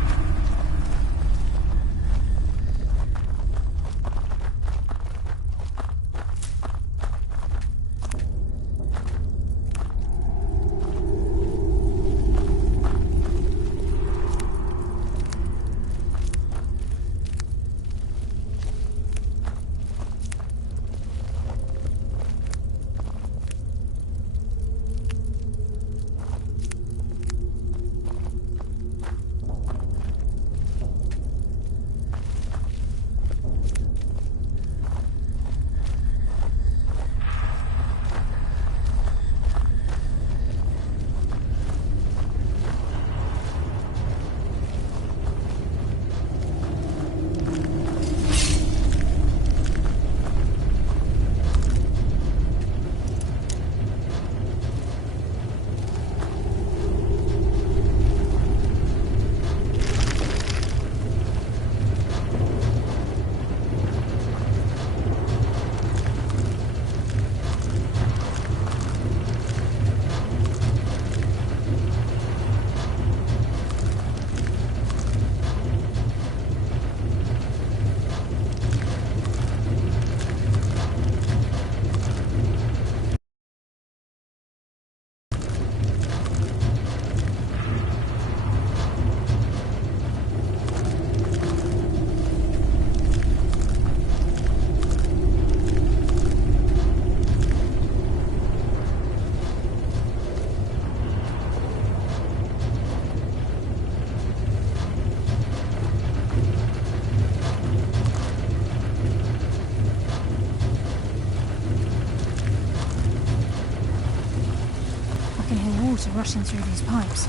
Water rushing through these pipes.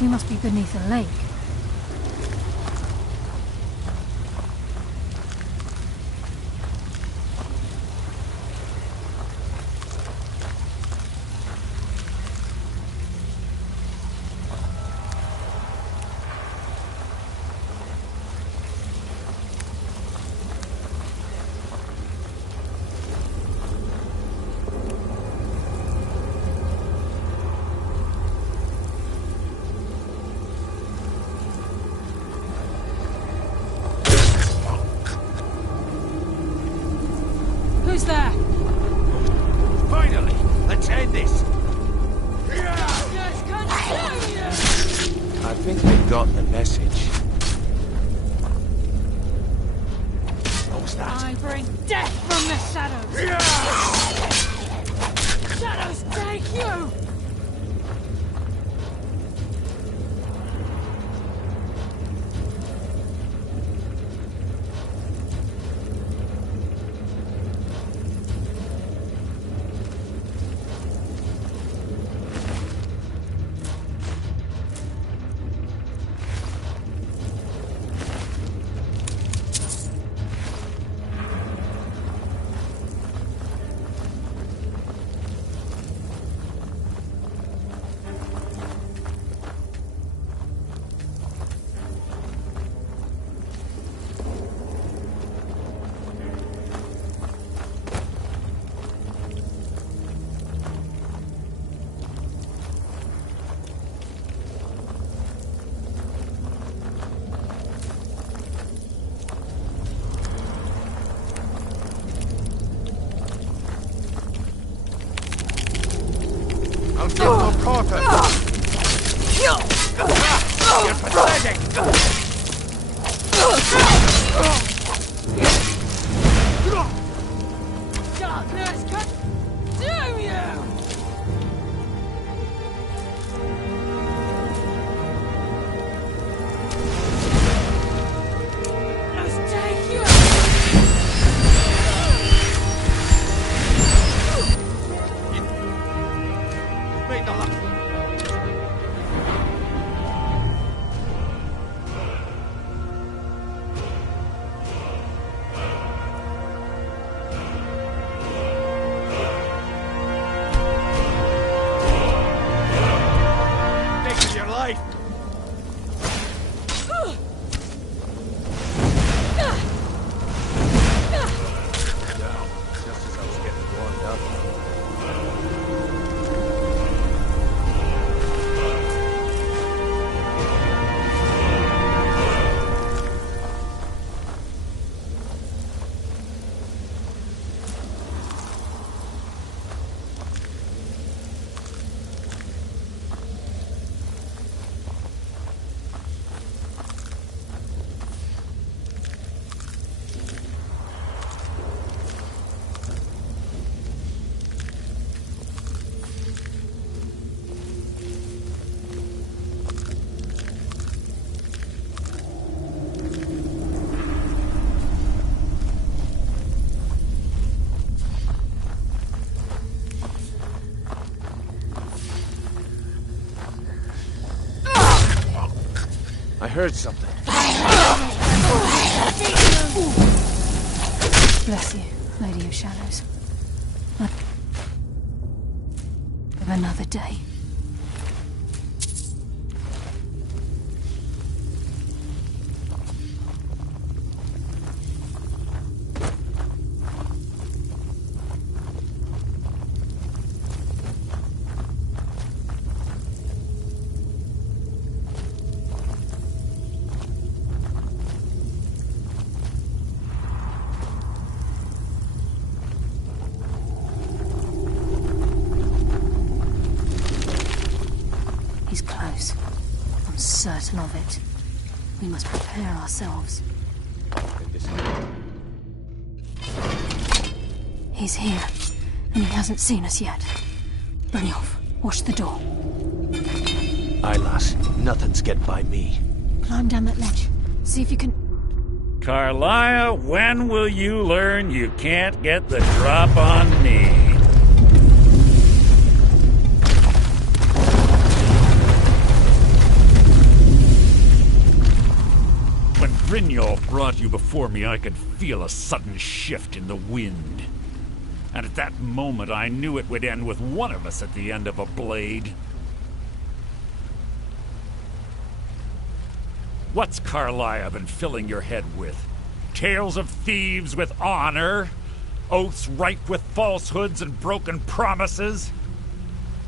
We must be beneath a lake. Who's there? Finally! Let's end this! I think they got the message. What was that? I bring death from the shadows! Shadows take you! Don't get more profit! You're pathetic! Darkness, consume you! Let's take you! Make the luck! I heard something. Bless you, Lady of Shadows. Of another day. He's close. I'm certain of it. We must prepare ourselves. He's here, and he hasn't seen us yet. Brynjolf, watch the door. Aye, lass. Nothing's getting by me. Climb down that ledge. See if you can... Carlia, when will you learn you can't get the drop on me? When Brynjolf brought you before me, I could feel a sudden shift in the wind. And at that moment, I knew it would end with one of us at the end of a blade. What's Carlia been filling your head with? Tales of thieves with honor? Oaths ripe with falsehoods and broken promises?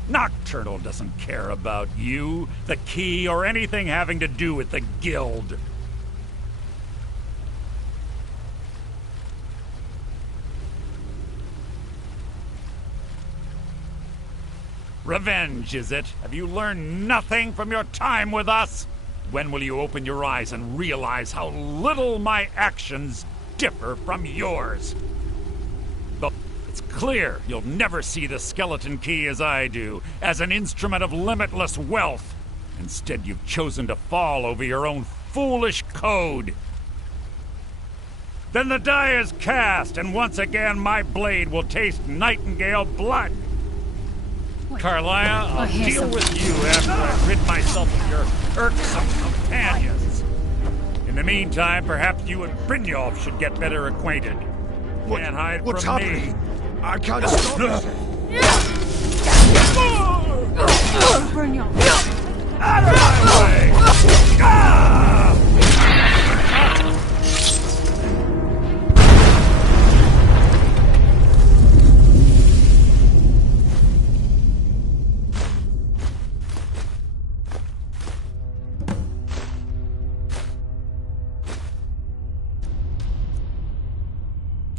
Nocturnal doesn't care about you, the key, or anything having to do with the guild. Revenge, is it? Have you learned nothing from your time with us? When will you open your eyes and realize how little my actions differ from yours? But it's clear you'll never see the skeleton key as I do, as an instrument of limitless wealth. Instead, you've chosen to fall over your own foolish code. Then the die is cast, and once again my blade will taste nightingale blood. Carlia, I'll deal with you after I rid myself of your irksome companions. In the meantime, perhaps you and Brynjolf should get better acquainted. Can't hide what's from happening? me. I can't stop it. Brynjolf! Out of my way!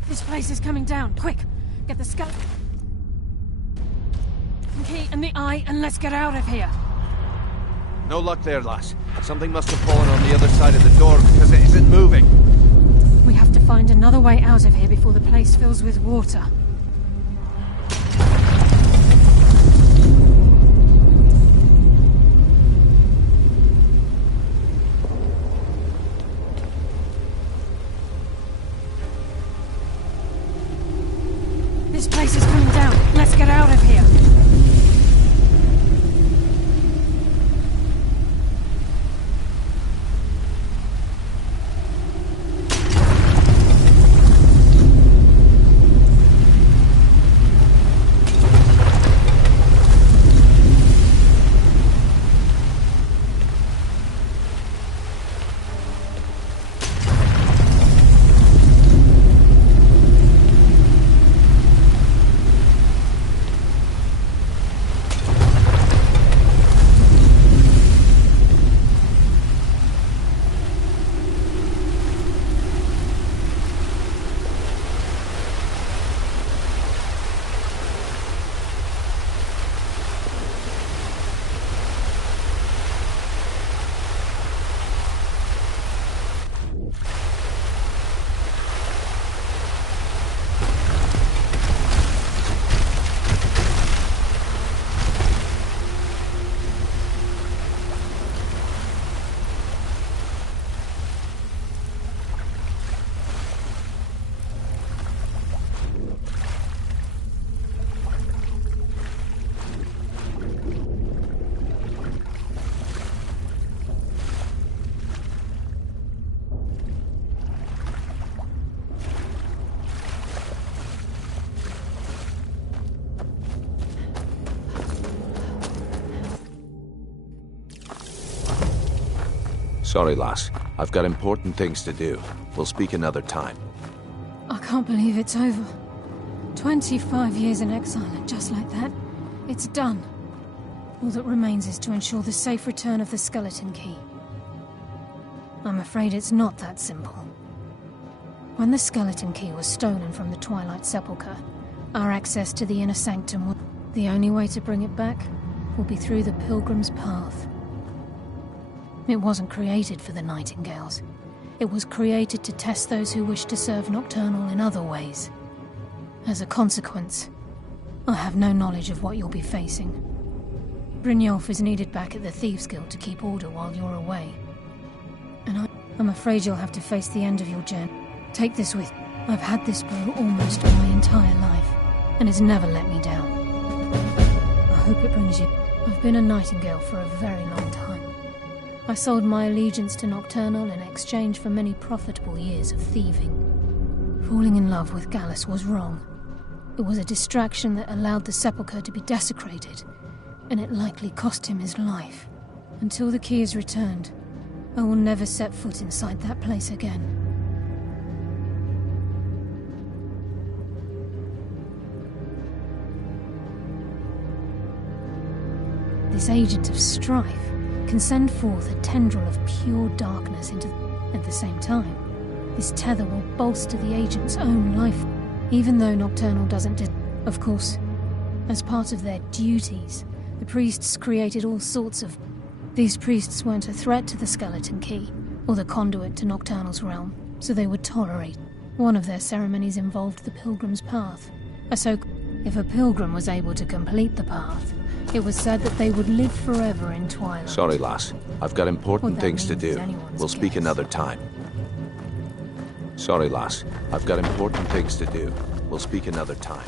This place is coming down. Quick! Get the skull... skeleton key and the eye, and let's get out of here. No luck there, lass. Something must have fallen on the other side of the door because it isn't moving. We have to find another way out of here before the place fills with water. This place is coming down. Let's get out of here. Sorry, lass. I've got important things to do. We'll speak another time. I can't believe it's over. 25 years in exile, and just like that, it's done. All that remains is to ensure the safe return of the skeleton key. I'm afraid it's not that simple. When the skeleton key was stolen from the Twilight Sepulchre, our access to the inner sanctum was... The only way to bring it back will be through the Pilgrim's Path. It wasn't created for the Nightingales. It was created to test those who wish to serve Nocturnal in other ways. As a consequence, I have no knowledge of what you'll be facing. Brynjolf is needed back at the Thieves' Guild to keep order while you're away. And I'm afraid you'll have to face the end of your journey. Take this with you. I've had this bow almost my entire life, and it's never let me down. I hope it brings you... I've been a Nightingale for a very long time. I sold my allegiance to Nocturnal in exchange for many profitable years of thieving. Falling in love with Gallus was wrong. It was a distraction that allowed the Sepulchre to be desecrated, and it likely cost him his life. Until the key is returned, I will never set foot inside that place again. This agent of strife can send forth a tendril of pure darkness into... At the same time, this tether will bolster the agent's own life, even though Nocturnal doesn't... Of course, as part of their duties, the priests created all sorts of... These priests weren't a threat to the skeleton key, or the conduit to Nocturnal's realm, so they would tolerate. One of their ceremonies involved the Pilgrim's Path. If a pilgrim was able to complete the path, it was said that they would live forever in Twilight. Sorry, lass. I've got important things to do. We'll speak another time. Sorry, lass. I've got important things to do. We'll speak another time.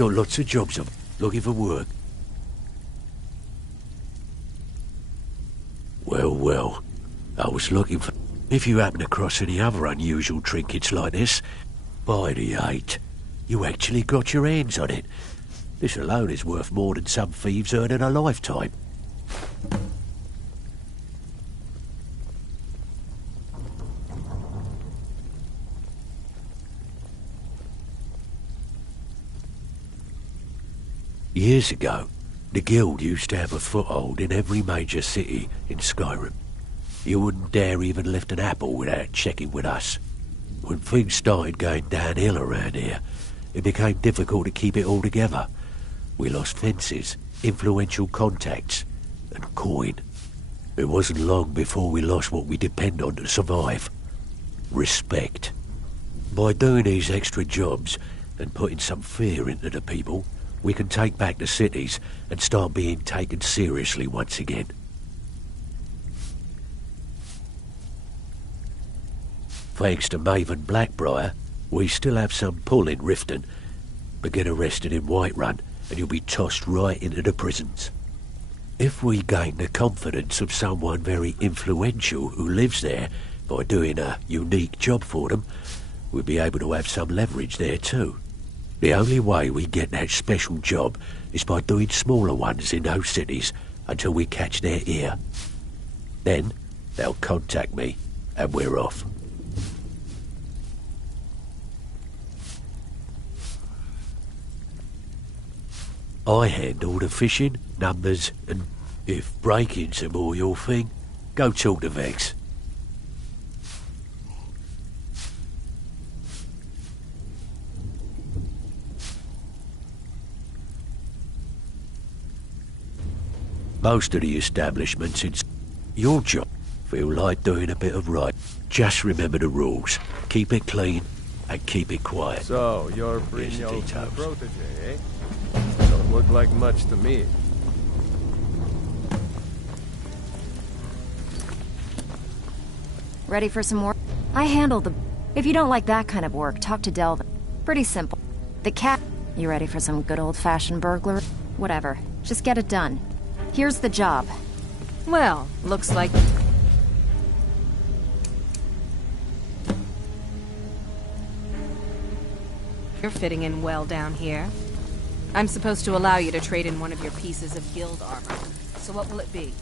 Got lots of jobs of looking for work. Well, I was looking for... If you happen across any other unusual trinkets like this, by the 8, you actually got your hands on it. This alone is worth more than some thieves earn in a lifetime. Years ago, the guild used to have a foothold in every major city in Skyrim. You wouldn't dare even lift an apple without checking with us. When things started going downhill around here, it became difficult to keep it all together. We lost fences, influential contacts, and coin. It wasn't long before we lost what we depend on to survive. Respect. By doing these extra jobs and putting some fear into the people, we can take back the cities and start being taken seriously once again. Thanks to Maven Blackbriar, we still have some pull in Riften, but get arrested in Whiterun and you'll be tossed right into the prisons. If we gain the confidence of someone very influential who lives there by doing a unique job for them, we'll be able to have some leverage there too. The only way we get that special job is by doing smaller ones in those cities until we catch their ear. Then they'll contact me and we're off. I handle the fishing, numbers, and if break-ins are more your thing, go talk to Vex. Most of the establishments in your job feel like doing a bit of right. Just remember the rules. Keep it clean and keep it quiet. So, you're Brynjolf's protege, eh? Don't look like much to me. Ready for some more? I handled the... If you don't like that kind of work, talk to Delvin. Pretty simple. The cat... You ready for some good old-fashioned burglary? Whatever. Just get it done. Here's the job. Well, looks like... You're fitting in well down here. I'm supposed to allow you to trade in one of your pieces of guild armor. So what will it be?